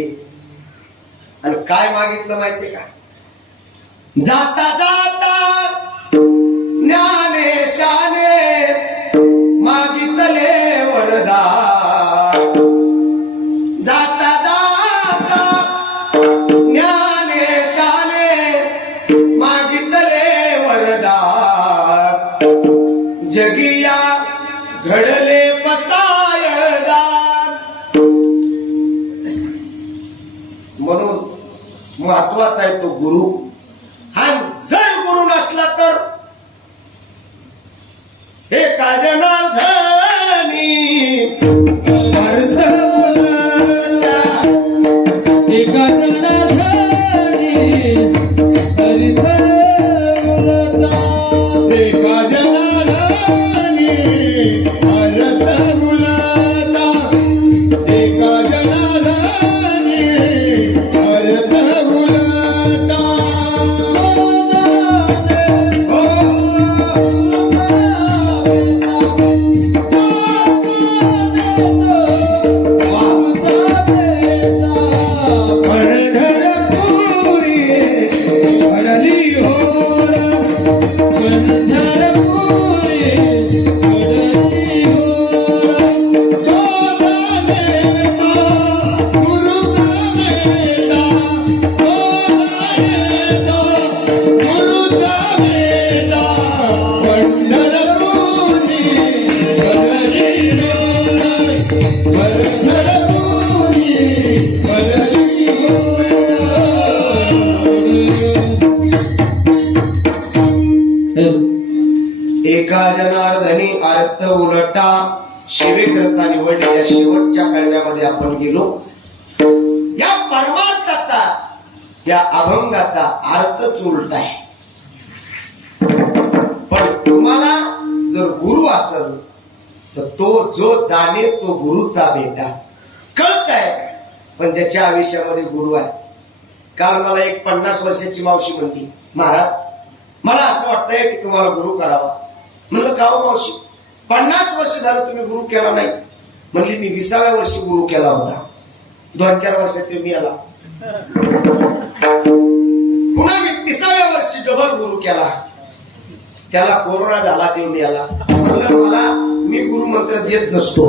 आणि काय मागितलं माहितीये का? जाता जाता ज्ञानेशाने मागितले वरदान. जाता जाता ज्ञानेशाने मागितले वरदान. जगिया घडले पसायदान. म्हणून महत्वाचा आहे तो गुरु. आणि जर गुरु नसला तर हे जनार्दनी अर्ध एका जनार्दनी हरित बोलता. एका जनार्दनी हरत मुलता. एका जनार्दनी हरत मुलता. पंढरपुरी पडली होर. पंढरपुरी पडली होर. जो जानेता गुरु का बेटा. जो जानेता गुरु का बेटा. पंढरपुरी पडली होर. पंढरपुरी पडली होर. एका जनार्दनी अर्थ उलटा. सेवेकरता निवडलेल्या शेवटच्या कडव्यामध्ये आपण गेलो. या परमार्थाचा या अभंगाचा अर्थच उलटा आहे. पण तुम्हाला जर गुरु असेल तर तो जो जाणे तो गुरुचा बेटा. कळत आहे. पण ज्याच्या आयुष्यामध्ये गुरु आहे. काल मला एक 50 वर्षाची मावशी म्हणली, महाराज मला असं वाटतंय की तुम्हाला गुरु करावा. म्हणलं का हो मावशी, 50 वर्ष झालं तुम्ही गुरु केला नाही. म्हणली मी 20व्या वर्षी गुरु केला होता. 2-4 वर्षात तुम्ही आला. पुन्हा मी 30व्या वर्षी डबल गुरु केला. त्याला कोरोना झाला ते मी आला. म्हणलं मला मी गुरु मंत्र देत नसतो.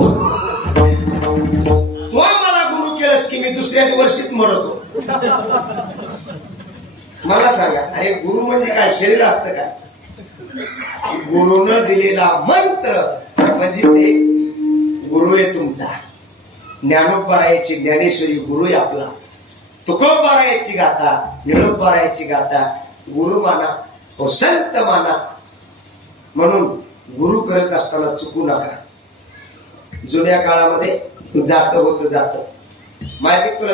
तो मला गुरु केलंस की मी दुसऱ्या वर्षीत मरतो. मला सांगा, अरे गुरु म्हणजे काय, शरीर असतं काय? गुरुनं दिलेला मंत्र म्हणजे ते गुरु आहे तुमचा. ज्ञानोबरायाची ज्ञानेश्वरी गुरु आहे आपला. तुकोबरायाची गाथा, निळोबरायाची गाथा गुरु माना, तो संत माना. म्हणून गुरु करत असताना चुकू नका. जुन्या काळामध्ये जात होत जात माहिती तुला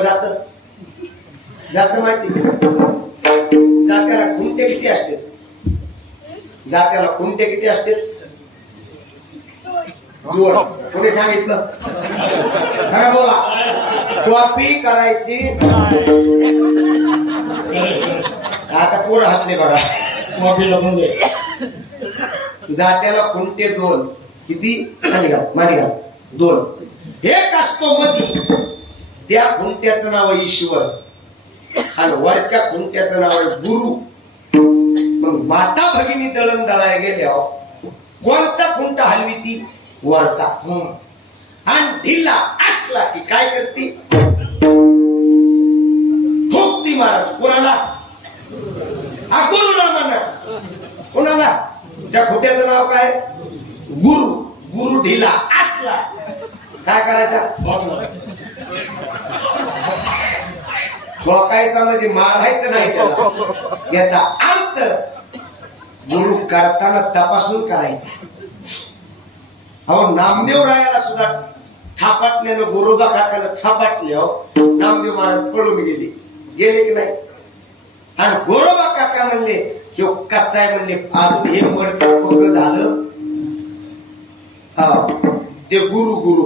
जात माहिती का? जात्याला खुंटे किती असते? जात्याला खुंटे किती असते? 2. कोणी सांगितलं? खरं बोला. कॉपी करायची. आता पोरं हसले बघा. जात्याला खुंटे 2. किती? मांडी घाल 2. एक असतो मधी, त्या खुंट्याचं नाव आहे ईश्वर आणि वरच्या खुंट्याचं नाव आहे गुरु. मग माता भगिनी दळण दळाय गेल्यावर कोणता खुंटा हलवी ती? वरचा. आणि ढिला असला की काय करते? ठोकती महाराज. कोणाला? गुरुला म्हणा. कोणाला? त्या खुंट्याचं नाव काय? गुरु. गुरु ढिला असला काय करायचा? ठोकायचा म्हणजे मारायचं नाही त्याला. याचा अर्थ गुरु करताना तपासून करायचा. अहो नामदेव रायाला सुद्धा थापाटल्यानं गोरोबा काकानं थापाटले. हो नामदेव महाराज पळून गेले की नाही? आणि गोरोबा काका म्हणले ह्यो कच्चा आहे म्हणले, अजून हे मडक झालं. ते गुरु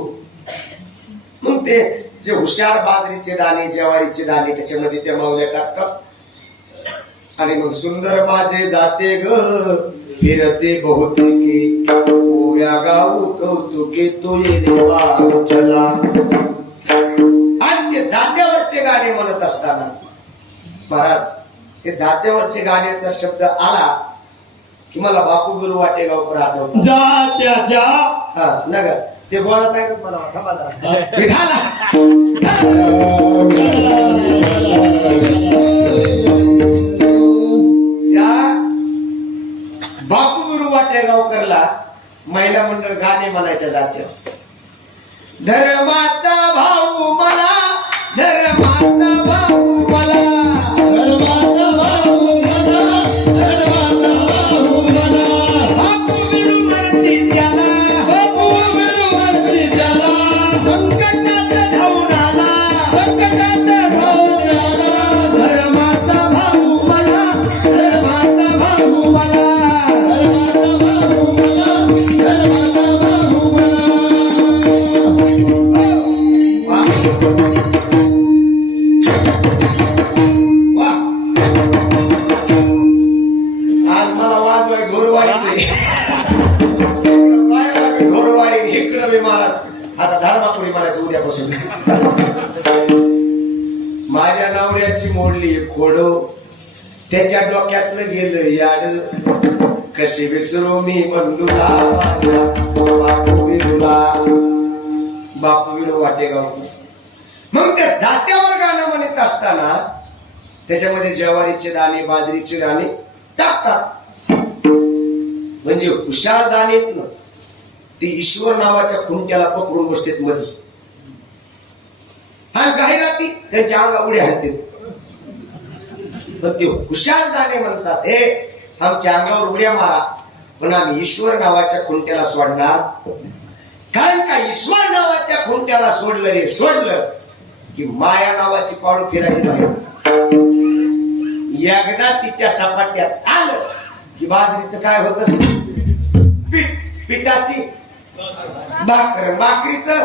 मग ते जे हुशार बाजरीचे दाणे ज्वारीचे दाणे त्याच्यामध्ये त्या माऊल्या टाकतात आणि मग सुंदर माझे जाते ग फिरते बहुतेके ओव्या गाऊ कौतुके तो येणे चला. आणि ते जात्यावरचे गाणे म्हणत असताना महाराज ते जात्यावरचे गाण्याचा शब्द आला की मला बापू गुरु वाटेगावकर आठवतात. जात्याच्या हा नगर ते बोलत आहे मला थांबा जरा. विठाला या बापू गुरु वाटेगावकरला महिला मंडळ गाणे म्हणायच्या जात्यावर. धर्माचा भाऊ मला धर्माचा भाऊ मला धर्माचा भाऊ मला, धर्माचा भाऊ मला. बापू गुरु म्हणते त्याला बापू गुरुवरती त्याला संकटात धावून आला. संकटात धावून आला. धर्माचा भाऊ मला धर्माचा भाऊ मला. धर्माचा भाऊ मला, धर्माचा भाऊ मला. वा. वा. आज मला वाजवाय ढोरवाडीचे ढोरवाडी इकडं मी मारत आता धारमापुरी मारायचं उद्यापासून. माझ्या नवऱ्याची मोडली खोड त्याच्या डोक्यातलं गेलं याड कशी विसरू मी बंधुला माझ्या बापू बिरूला. बापू बिरू वाटेगावकर. मग त्या जात्यावर गाणं म्हणत असताना त्याच्यामध्ये ज्वारीचे दाणे बाजरीचे दाणे टाकतात. म्हणजे हुशार दाणे ते ईश्वर नावाच्या खुंट्याला पकडून बसतेत मध्ये आणि गाहिराती त्यांच्या अंगा उड्या हाणतात. पण ते हुशार दाणे म्हणतात हे आमच्या अंगावर उड्या मारा पण आम्ही ईश्वर नावाच्या खुंट्याला सोडणार. कारण का ईश्वर नावाच्या खुंट्याला सोडलं रे सोडलं की माया नावाची पाळू फिरायची नाही. एकदा तिच्या सपाट्यात आलं की बाजरीचं काय होतं पीठ पिठाची भाकर भाकरीचं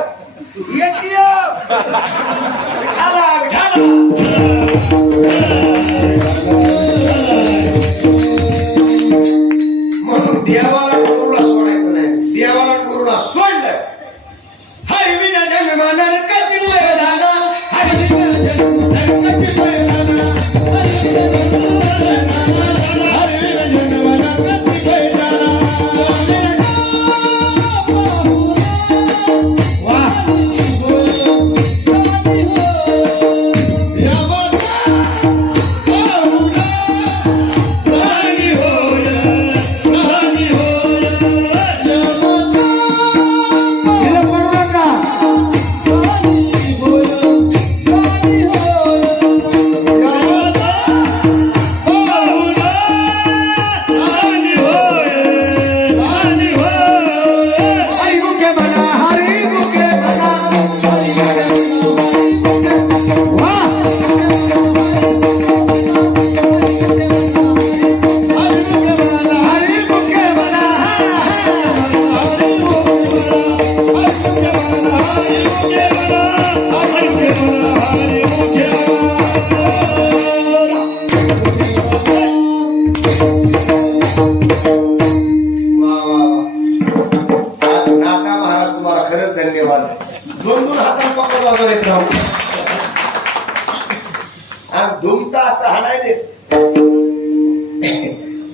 म्हणून देवाला गुरुला सोडायचं नाही. देवाला गुरुला सोडलं हरविना जन्म नरकाची मैदाना हरविना जन्म नरकाची मैदाना. हरवीर जन्म नरकाची मैदाना. दोन दोन हाताने पकडा वगैरे राहू आणि धुमता असं हाणायले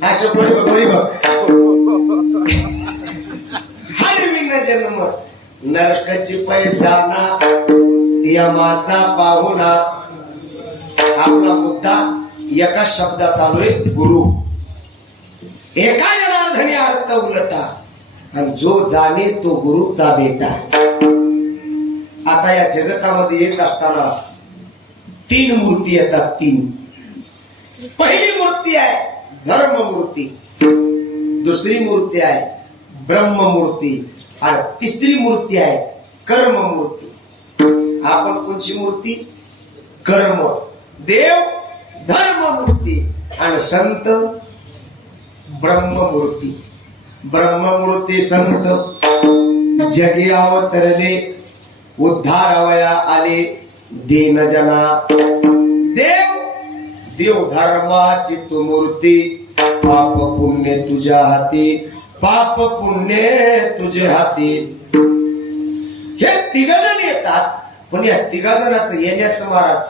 असं बरी बघ हरविना जन्म नरकाची पैजाना यमाचा पाहुणा. आपला मुद्दा एका शब्दा चालू आहे गुरु. एका जनार्दनी अर्थ उलटा आणि जो जाणे तो गुरुचा बेटा. आता या जगतामध्ये येत असताना तीन मूर्ती येतात. तीन. पहिली मूर्ती आहे धर्ममूर्ती, दुसरी मूर्ती आहे ब्रह्ममूर्ती आणि तिसरी मूर्ती आहे कर्ममूर्ती. आपण कोणची मूर्ती? कर्म. देव धर्ममूर्ती आणि संत ब्रह्ममूर्ती. ब्रह्ममूर्ती संत जगी अवतरले उद्धारवया आले दीनजना. देव धर्माची तू मूर्ती, पाप पुण्य तुझ्या हाती, पाप पुण्य तुझ्या हाती. हे तिघजण येतात, पण या तिघजणाचं येण्याचं महाराज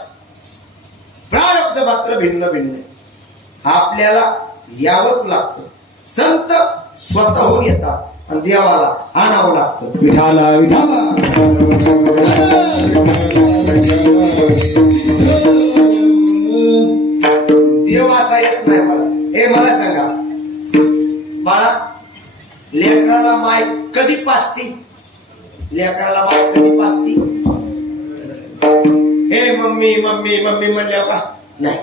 प्रारब्ध मात्र भिन्न भिन्न. आपल्याला यावंच लागतं. संत स्वतःहून येतात आणि देवाला आणावं लागतं. विठाला विठाला. देव असा येत नाही मला. मला सांगा बाळा, लेकराला माय कधी पाजती? लेकराला माय कधी पाजती? हे मम्मी मम्मी मम्मी म्हणल्या का नाही.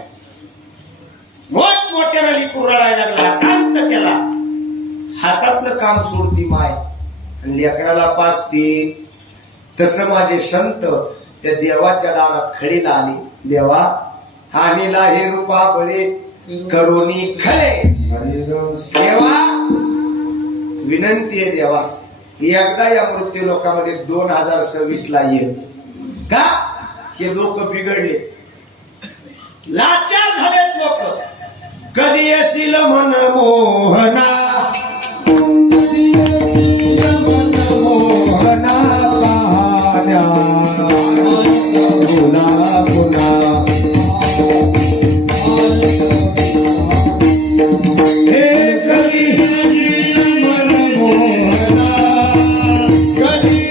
मोठमोठ्याला लिकूर रडायला लागला, कांत केला, हातातलं काम सोडती माय आणि लेकराला पाजती. तसं माझे संत त्या देवाच्या दारात खडीला आले. देवा हानीला हे रूपा बळे करोनी खळे. देवा विनंती आहे देवा, एकदा या मृत्यू लोकांमध्ये 2026 ला ये. का हे लोक बिघडले, लाचार झालेत लोक. कधी येशील मन मोहना, मोहना पाहण्या पुन्हा पुन्हा. हे कधी मन मोहना, कधी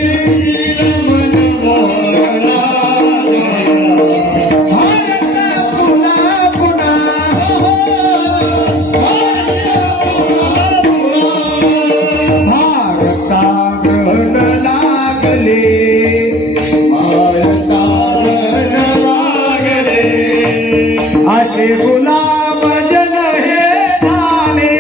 मन मोहना. पुन्हा पुन्हा भारतागण लागले. असे गुलाम जन हे झाले,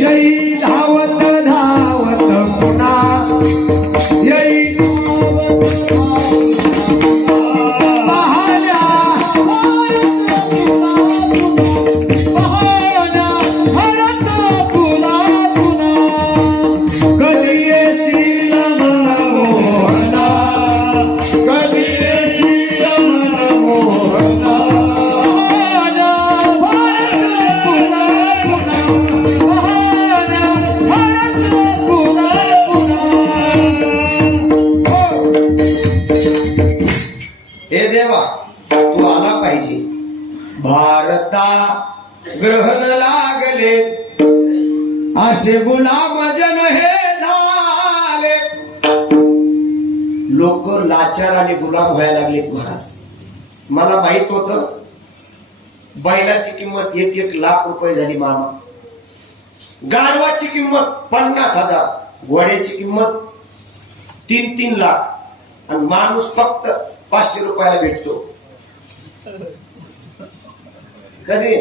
येई धावत धावत पुन्हा, येई पाहण्या कधी येशील मन मोहना, कधी मन मोहना. हे देवा तू आला पाहिजे. भारता ग्रहण लागले, असे गुलाम जन हे झाले. लोक लाचार आणि गुलाम व्हायला लागलेत महाराज. मला माहित होतं बैलाची किंमत 1-1 लाख रुपये झाली मामा. गाढवाची किंमत 50,000, घोड्याची किंमत 3-3 लाख आणि माणूस फक्त 500 रुपयाला भेटतो. कधी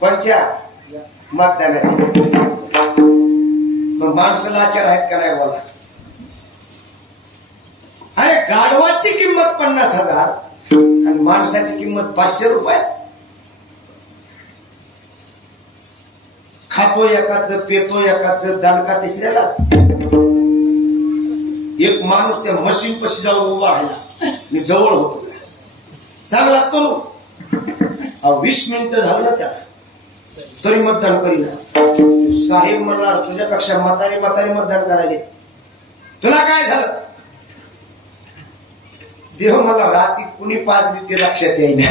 पंचा मतदानाचे. मग माणसं लाचार आहेत का नाही बोला. अरे गाढवाची किंमत 50,000 आणि माणसाची किंमत 500 रुपये. खातो एकाच, पेतो एकाच, दणका तिसऱ्यालाच. एक माणूस त्या मशीन पाशी जाऊन उभा राहिला. मी जवळ होतो, चांगला तरुण. 20 मिनिटं झालं ना त्याला, तरी मतदान करीना. साहेब म्हणला तुझ्यापेक्षा म्हातारी मतदान करायले, तुला काय झालं? देव म्हणला रात्री कुणी पाजली ते लक्षात येईना.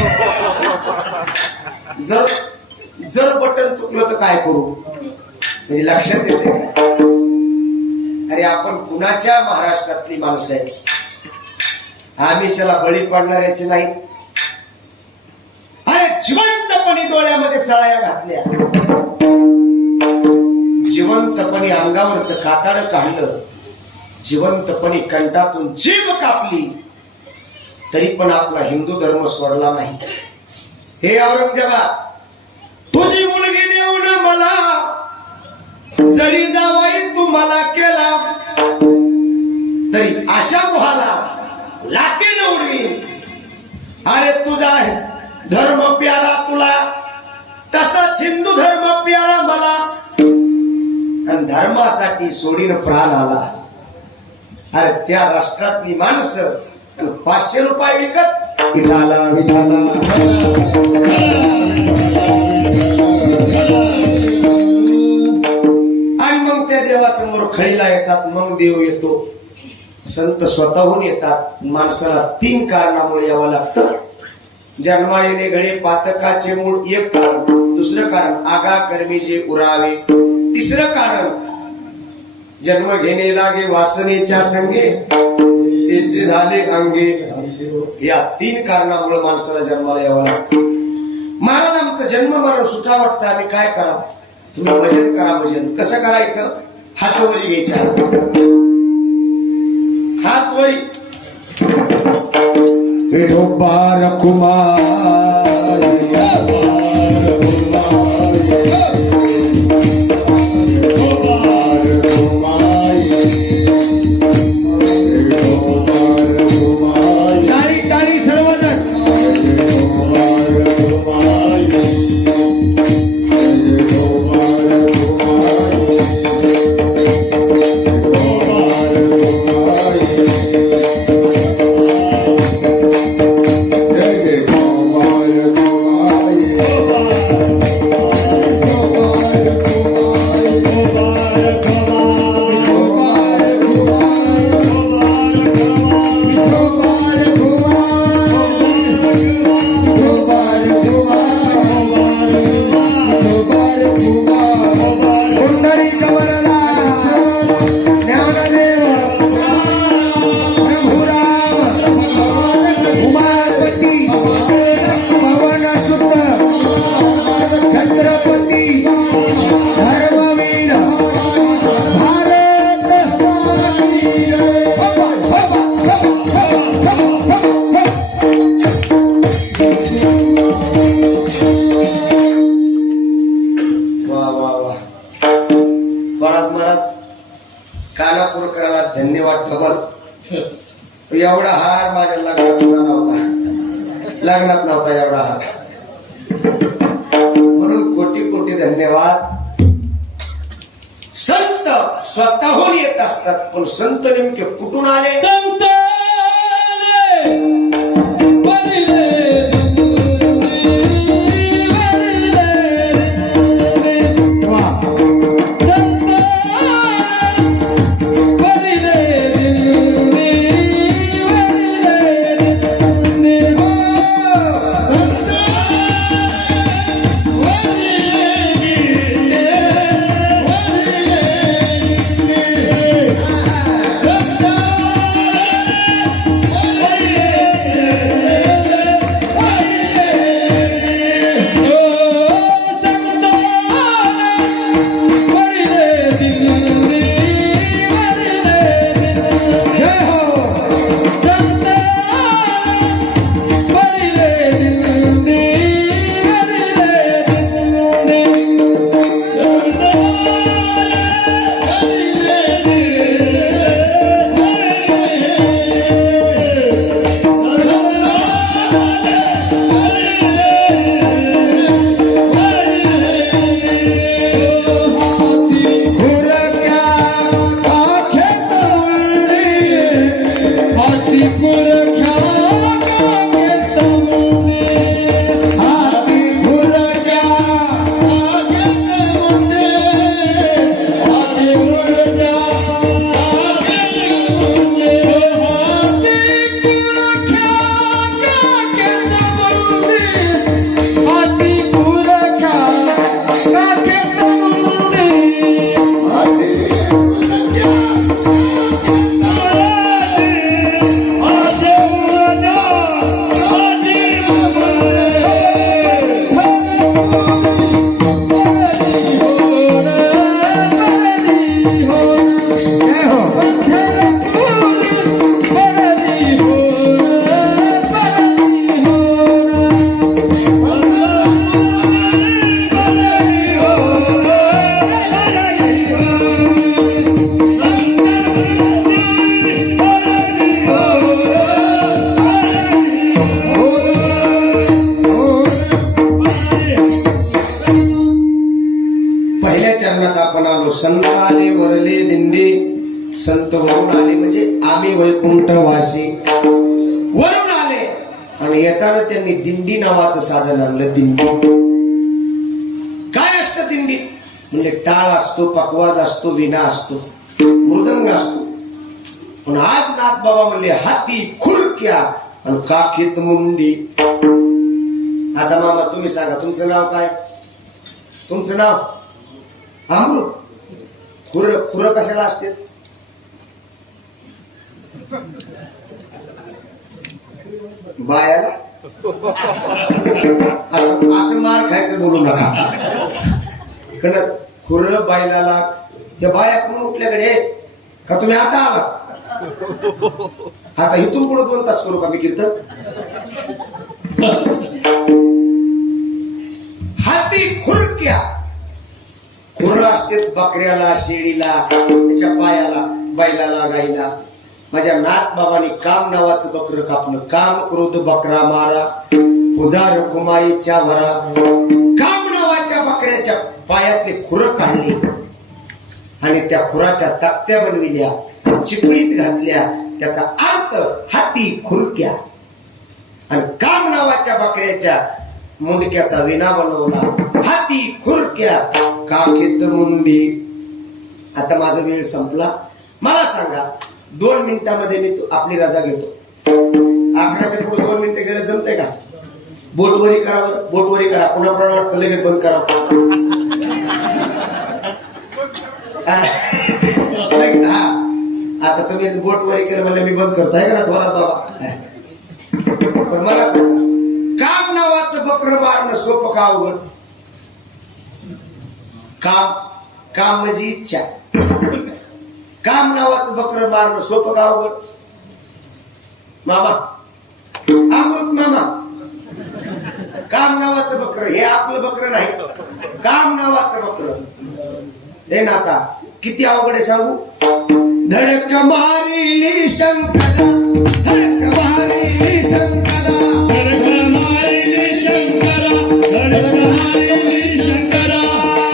जर बटन चुकलं तर काय करू, म्हणजे लक्षात येते काय? अरे आपण कुणाच्या महाराष्ट्रातली माणसं आहे? आमिषाला बळी पडणाऱ्याची नाही. अरे जिवंतपणे डोळ्यामध्ये सळाया घातल्या, जिवंतपणे अंगावरचं कातड काढलं, जिवंतपणे कंठातून जीभ कापली, तरी पण आपला हिंदू धर्म सोडला नाही. हे औरंगजेबा, तुझी मुलगी देऊन मला जरी जावाई तू मला केला, तरी अशा मोहाला लाटेनं उडवीन. अरे तुझा धर्म प्यारा तुला, तसाच हिंदू धर्म प्यारा मला. आणि धर्मासाठी सोडीन प्राण आला. अरे त्या राष्ट्रातली माणसं आणि 500 रुपये विकत विठाला विठाला. आणि मग त्या देवासमोर खळीला येतात. मग देव येतो. संत स्वतःहून येतात. माणसाला 3 कारणामुळे यावं लागतं. जन्मा येणे घडे पातकाचे मूळ एक कारण. दुसरं कारण आगा कर्मी जे उरावे. तिसरं कारण जन्म घेणे लागे वासनेच्या संगे त्याचे झाले अंगे. या 3 कारणामुळे माणसाला जन्माला यावं लागतं. महाराज आमचं जन्म मरण सुठा वाटतं. आम्ही काय करा? तुम्ही भजन करा. भजन कसं करायचं? हातवरी घ्यायचे. हातवरी विठोबार कुमार कानापूरकरांना धन्यवाद ठबल. एवढा हार माझ्या लग्नात सुद्धा नव्हता. लग्नात नव्हता एवढा हार. म्हणून कोटी कोटी धन्यवाद. संत स्वतःहून येत असतात. पण संत नेमके कुठून आले? संत असे वरून आले आणि येताना त्यांनी दिंडी नावाचं साधन आणलं. दिंडी काय असतं दिंडीत? म्हणजे टाळ असतो, पकवाज असतो, विणा असतो, मृदंग असतो. पण आज नाथ बाबा म्हणले हाती खुरक्या आणि काखीत मुंडी. आता मामा तुम्ही सांगा, तुमचं नाव काय? तुमचं नाव अमृत. खुर खुर कशाला असते? बायाला. असं मार खायचं बोलू नका. कारण खुर बायलाला त्या बाया म्हणून उठल्याकडे का तुम्ही आता आला? आता इथून पुढे 2 तास करू का मी कीर्तन? हाती खुरक्या. खुर असते बकऱ्याला, शेळीला, त्याच्या पायाला, बैलाला, गाईला. माझ्या नाथ बाबांनी काम नावाचं बकर कापलं. काम क्रोध बकरा मारा, पूजा रकुमाईच्या भरा. काम नावाच्या बकऱ्याच्या पायातले खुर काढले आणि त्या खुराच्या चाकत्या बनविल्या, चिपळीत घातल्या. त्याचा अर्थ हाती खुरक्या. आणि काम नावाच्या बकऱ्याच्या मुंडक्याचा विणा बनवला. हाती खुरक्या काखेत मुंडी. आता माझा वेळ संपला. मला सांगा 2 मिनिटांमध्ये मी आपली रजा घेतो. आकड्याच्या पुढे 2 मिनिटं गेलं जमते का? बोटवरी करा बरं, बोटवरी करा. कोणाप्रमाणे वाटतं लगेच बंद करा. हा आता तुम्ही बोटवरी केलं म्हणलं मी बंद करतो आहे का ना थोरात बाबा? पण मला सांगा काम नावाचं बकर मारणं सोपं का अवघड? काम काम म्हणजे इच्छा. काम नावाचं बकर मारणं सोपं का अवघड? मामा अमृत मामा, काम नावाचं बकर हे आपलं बकर नाही. काम नावाचं बकर हे नाता किती अवघड आहे सांगू? धडक मारिली शंकरा, धडक मारिली शंकरा, धडक मारिली शंकरा, धडक मारिली शंकरा.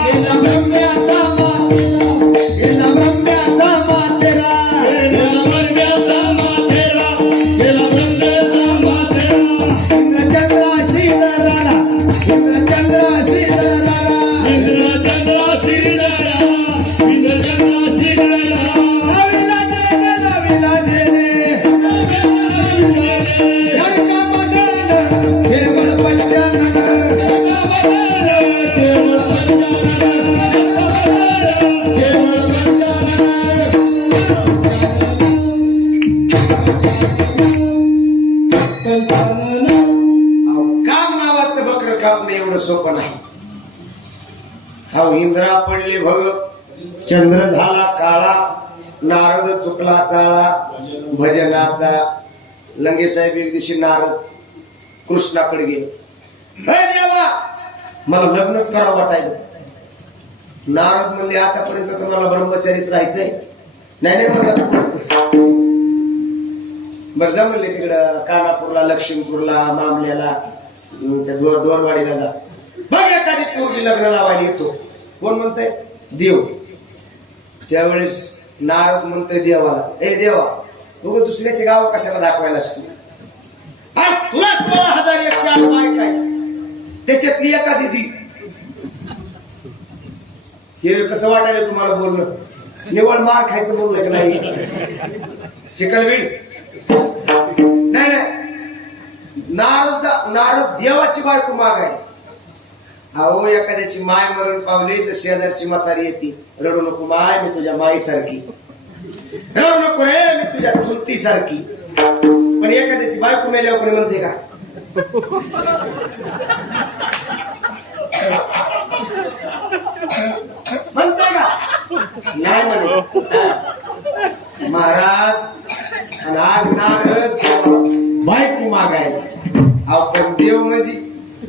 गेला ब्रह्म्याचा मातेरा, गेला ब्रह्म्याचा मातेरा, गेला ब्रह्म्याचा मातेरा, गेला ब्रह्म्याचा मातेरा. इंद्रचंद्राशी दरारा, इंद्रचंद्राशी दरारा, इंद्रचंद्राची दरारा, इंद्रचंद्राची दरारा. काम नावाचं बकर कापणं एवढं सोपं नाही. हा इंद्रा पडले भग, चंद्र झाला काळा, नारद चुकला चाळा भजनाचा. लंगे साहेब एक दिवशी नारद कृष्णाकडे गेले. हे देवा मला लग्नच करावं वाटायला. नारद म्हणले आतापर्यंत तुम्हाला ब्रह्मचारीच राहायचंय? नाही नाही म्हणलं. बरं जा म्हणले तिकडं कानापूरला, लक्ष्मीपूरला, मामल्याला, त्या डोरवाडीला जा. बघ एखादी पोरगी लग्न लावायला येतो. कोण म्हणतंय? देव. त्यावेळेस नारद म्हणतोय देवाला, ए देवा तू दुसऱ्याचे गाव कशाला दाखवायला असतो? तुला 16,108 बायका आहे, त्याच्यातली एखादी दी. हे कसं वाटायला तुम्हाला बोलणं? निवड मार खायचं बोलणं की नाही? चिकलवीड नाही नाही. नारद देवाची बायको मागाय. अहो एखाद्याची माय मरण पावली तर शेजारची म्हातारी येते, रडू नको माय मी तुझ्या माईसारखी, रडू नको रे मी तुझ्या चुलती सारखी. पण एखाद्याची बायको मेल्यावर कोणी म्हणते का? म्हणते का? नाही म्हणे महाराज. आणि आज नारद बायको मागायला. आपण देव म्हणजे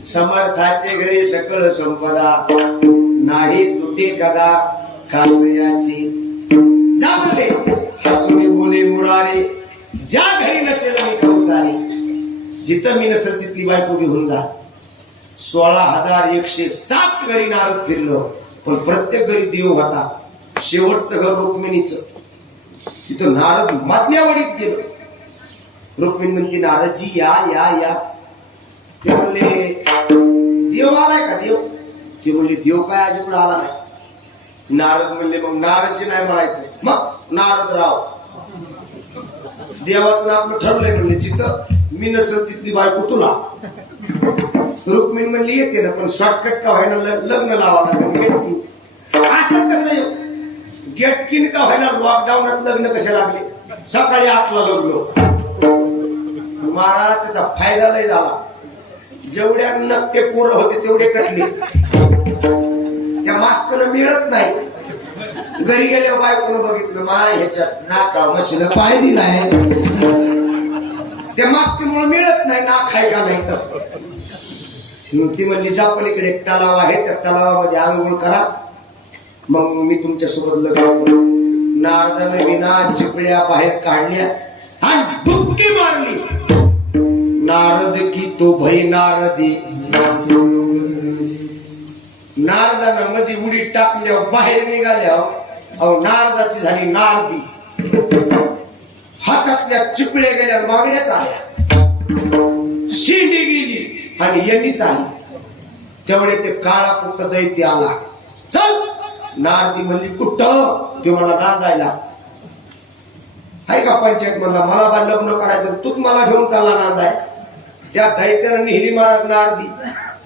समर्थाचे घरी सकळ संपदा, नाही तुटे कदा कासयाची. जा म्हणले हसुने बोले मुरारे, ज्या घरी नसेल मी कंसारे. जिथं मी नसेल तिथली बायको घेऊन जा. 16,107 घरी नारद फिरलो, पण प्रत्येक घरी देव होता. शेवटचं घर रुक्मिणीचं. तिथं नारद मधल्या वडीत गेलो. रुक्मिणी म्हणते नारदजी या या या. ते म्हणले देव आलाय का देव? ते म्हणले देव काय अजिबात आला नाही. नारद म्हणले मग नारदजी नाही म्हणायचं, मग नारदराव. देवाचं नाव आपलं ठरलंय म्हणले, जिथं मी नसेल तिथली बायको तुला. रुक्मिणी म्हणली येते ना, पण शॉर्टकट का व्हायला लग्न लावा लागेल गेटकिन. असंच कसं येऊ गेटकिन का व्हायला लॉकडाऊनात लग्न कसे लागले? सकाळी 8ला लग्न. महाराज त्याचा फायदा नाही झाला. जेवढ्या नक्के पोरं होते तेवढे कटले. त्या मास्कनं मिळत नाही. घरी गेल्यावर बायकोनं बघितलं माय ह्याच्यात नाका मशीला पाय दिलाय. त्या मास्कमुळे मिळत नाही, नाक आहे का नाही तर. ती म्हणली जा पलीकडे एक तलाव आहे, त्या तलावामध्ये आंघोळ करा, मग मी तुमच्या सोबत लग्न करू. नारदाने विना चिपड्या बाहेर काढल्या आणि डुबकी मारली. नारद की तो भय नारदी. नारदानं मध्ये उडी टाकल्यावर बाहेर निघाल्यावर अहो नारदाची झाली नारदी. हातातल्या चिपळ्या गेल्या, मागण्याच आल्या, शिंडी गेली आणि यांनीच आली. तेवढे ते काळा कुट्ट दैत्य आला. चल. नारदी म्हणली कुठं? ते मला नांदायला आहे का पंचायत म्हणला मला बा लग्न करायचं, तूच मला घेऊन चालला नांदाय. त्या दैत्यानं नेहली महाराज नारदी.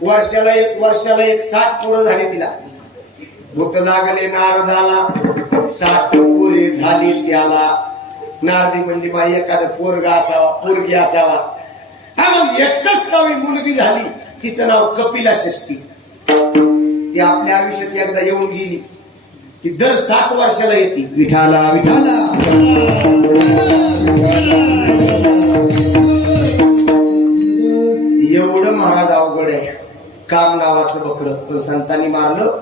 वर्षाला एक 60 पोरं झाली तिला. भूत लागले नारदाला, 60 पोरे झाली त्याला. नारदी म्हणली माझी एखादं पोरगा असावा, पोरगी असावा. हा मग 61वी मुलगी झाली, तिचं नाव कपिला षष्ठी. ती आपल्या आयुष्यात एकदा येऊन गेली, ती दर 60 वर्षाला येते. विठाला विठाला. एवढं महाराज अवघड आहे. काम नावाचं बकर पण संतांनी मारलं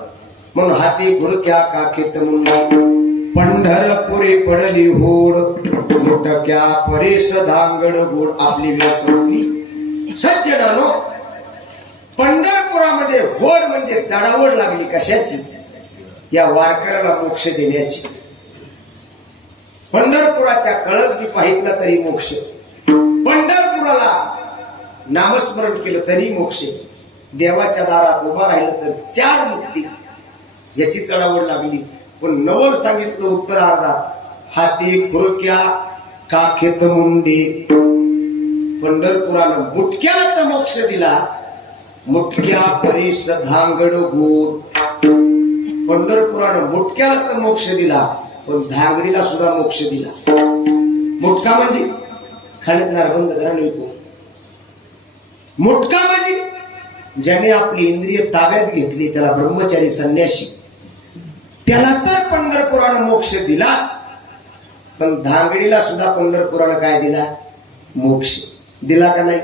म्हणून हाती खुरक्या काकेत मुंडी. पंढरपुरे पडली होड, मुटक्या परेश धांगड गोड. आपली वेळ संपली. सज्जनानो, पंढरपुरामध्ये होड म्हणजे चढावड लागली. कशाची? या वारकऱ्याला मोक्ष देण्याची. पंढरपुराच्या कळस मी पाहितला तरी मोक्ष, पंढरपुराला नामस्मरण केलं तरी मोक्ष, देवाच्या दारात उभा राहिलं तर 4 मुक्ती. याची चढावड लागली. पण नवल सांगितलं उत्तरार्धात, हाती खुरक्या काखेत मुंडी. पंढरपुरानं मुटक्याला तर मोक्ष दिला, मुटक्या परीस धांगड गोड. पंढरपुरानं मुटक्याला तर मोक्ष दिला, पण धांगडीला सुद्धा मोक्ष दिला. मुटका म्हणजे खणकणार बंद करा नको. मुटका म्हणजे ज्याने आपली इंद्रिय ताब्यात घेतली त्याला ब्रह्मचारी संन्यासी. त्याला तर पंढरपुरानं मोक्ष दिलाच, पण धांगडीला सुद्धा पंढरपुरानं काय दिला? मोक्ष दिला का नाही?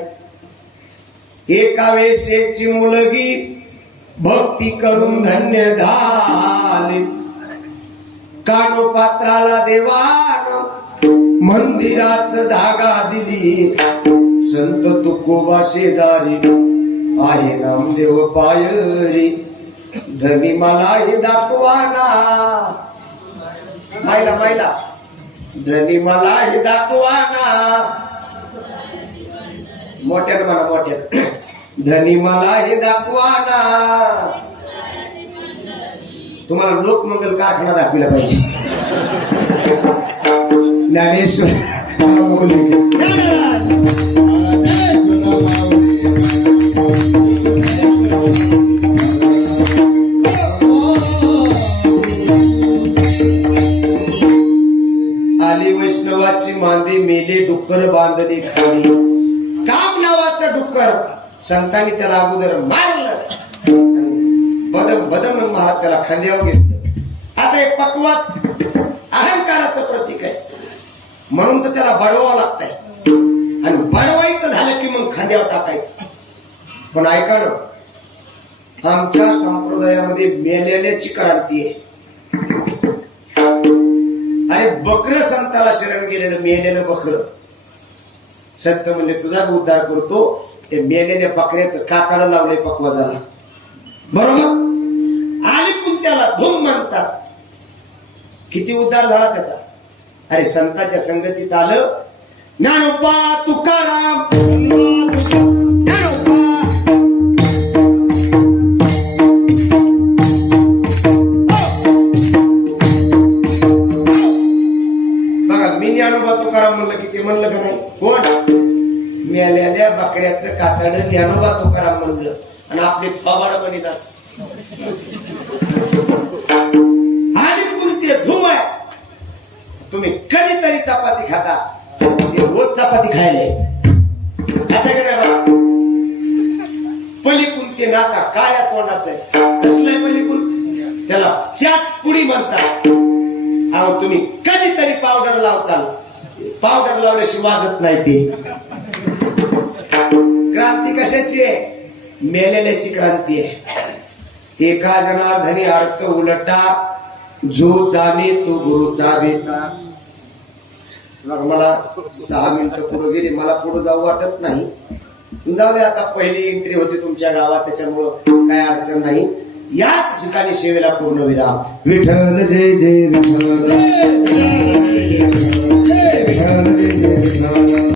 एका वेशेची मुलगी भक्ती करून धन्य झाली. कानोपात्राला देवान मंदिराच जागा दिली. संत तुकोबा शेजारी आहे नामदेव पायरी. धनी मला हे दाखवाना. मायला धनी मला हे दाखवाना. मोठ्यानं म्हणा, मोठ्यानं. धनी मला हे दाखवाना. तुम्हाला लोकमंगल कारखाना दाखविला पाहिजे. ज्ञानेश्वर आली वैष्णवाची मांदी मेले डुक्कर बांधली खाली. काम नावाचं डुक्कर संतांनी त्याला अगोदर मारलं, बदम बदम म्हणून महाराज त्याला खांद्यावर घेतलं. आता हे पक्वाच अहंकाराचं प्रतीक आहे म्हणून तर त्याला बडवावं लागतंय. आणि बडवायचं झालं की मग खांद्यावर टाकायचं. पण ऐका ना, आमच्या संप्रदायामध्ये मेलेल्याची क्रांती आहे. अरे बकर संताला शरण गेलेलं मेलेलं बकर. संत म्हणले तुझा उद्धार करतो. ते मेलेल्या बकऱ्याचं कातडं लावलंय पक्वाजाला, बरोबर. आली कुंत्याला धूम म्हणतात. किती उद्धार झाला त्याचा. अरे संताच्या संगतीत आलं ज्ञानोबा तुकाराम ज्ञानोबा बघा मी ज्ञानोबा तुकाराम म्हणलं की ते म्हणलं का नाही कोण मेलेल्या बकऱ्याचं कातड ज्ञानोबा तुकाराम म्हणलं आणि आपले थोबाड बनितात आणि कोणते धूम आहे तुम्ही कधीतरी चपाती खाता हे रोज चपाती खायले खाता का नाही बा पलीकून ते नाता काळ्या तोंडाचं कसलंय पलीकून त्याला चाट पुडी म्हणतात अहो तुम्ही कधीतरी पावडर लावताल पावडर लावल्याशिवाय वाजत नाही ते क्रांती कशाची आहे मेलेल्याची क्रांती आहे एका जनार्दनी अर्थ उलटा जो जाणे तो गुरुचा बेटा मग मला 6 मिनिटं पुढे गेली मला पुढे जाऊ वाटत नाही जाऊ दे आता पहिली एंट्री होती तुमच्या गावात त्याच्यामुळं काय अडचण नाही याच ठिकाणी सेवेला पूर्ण विराम विठ्ठल जय जय विठ्ठल विठ्ठल जय जय विठ्ठल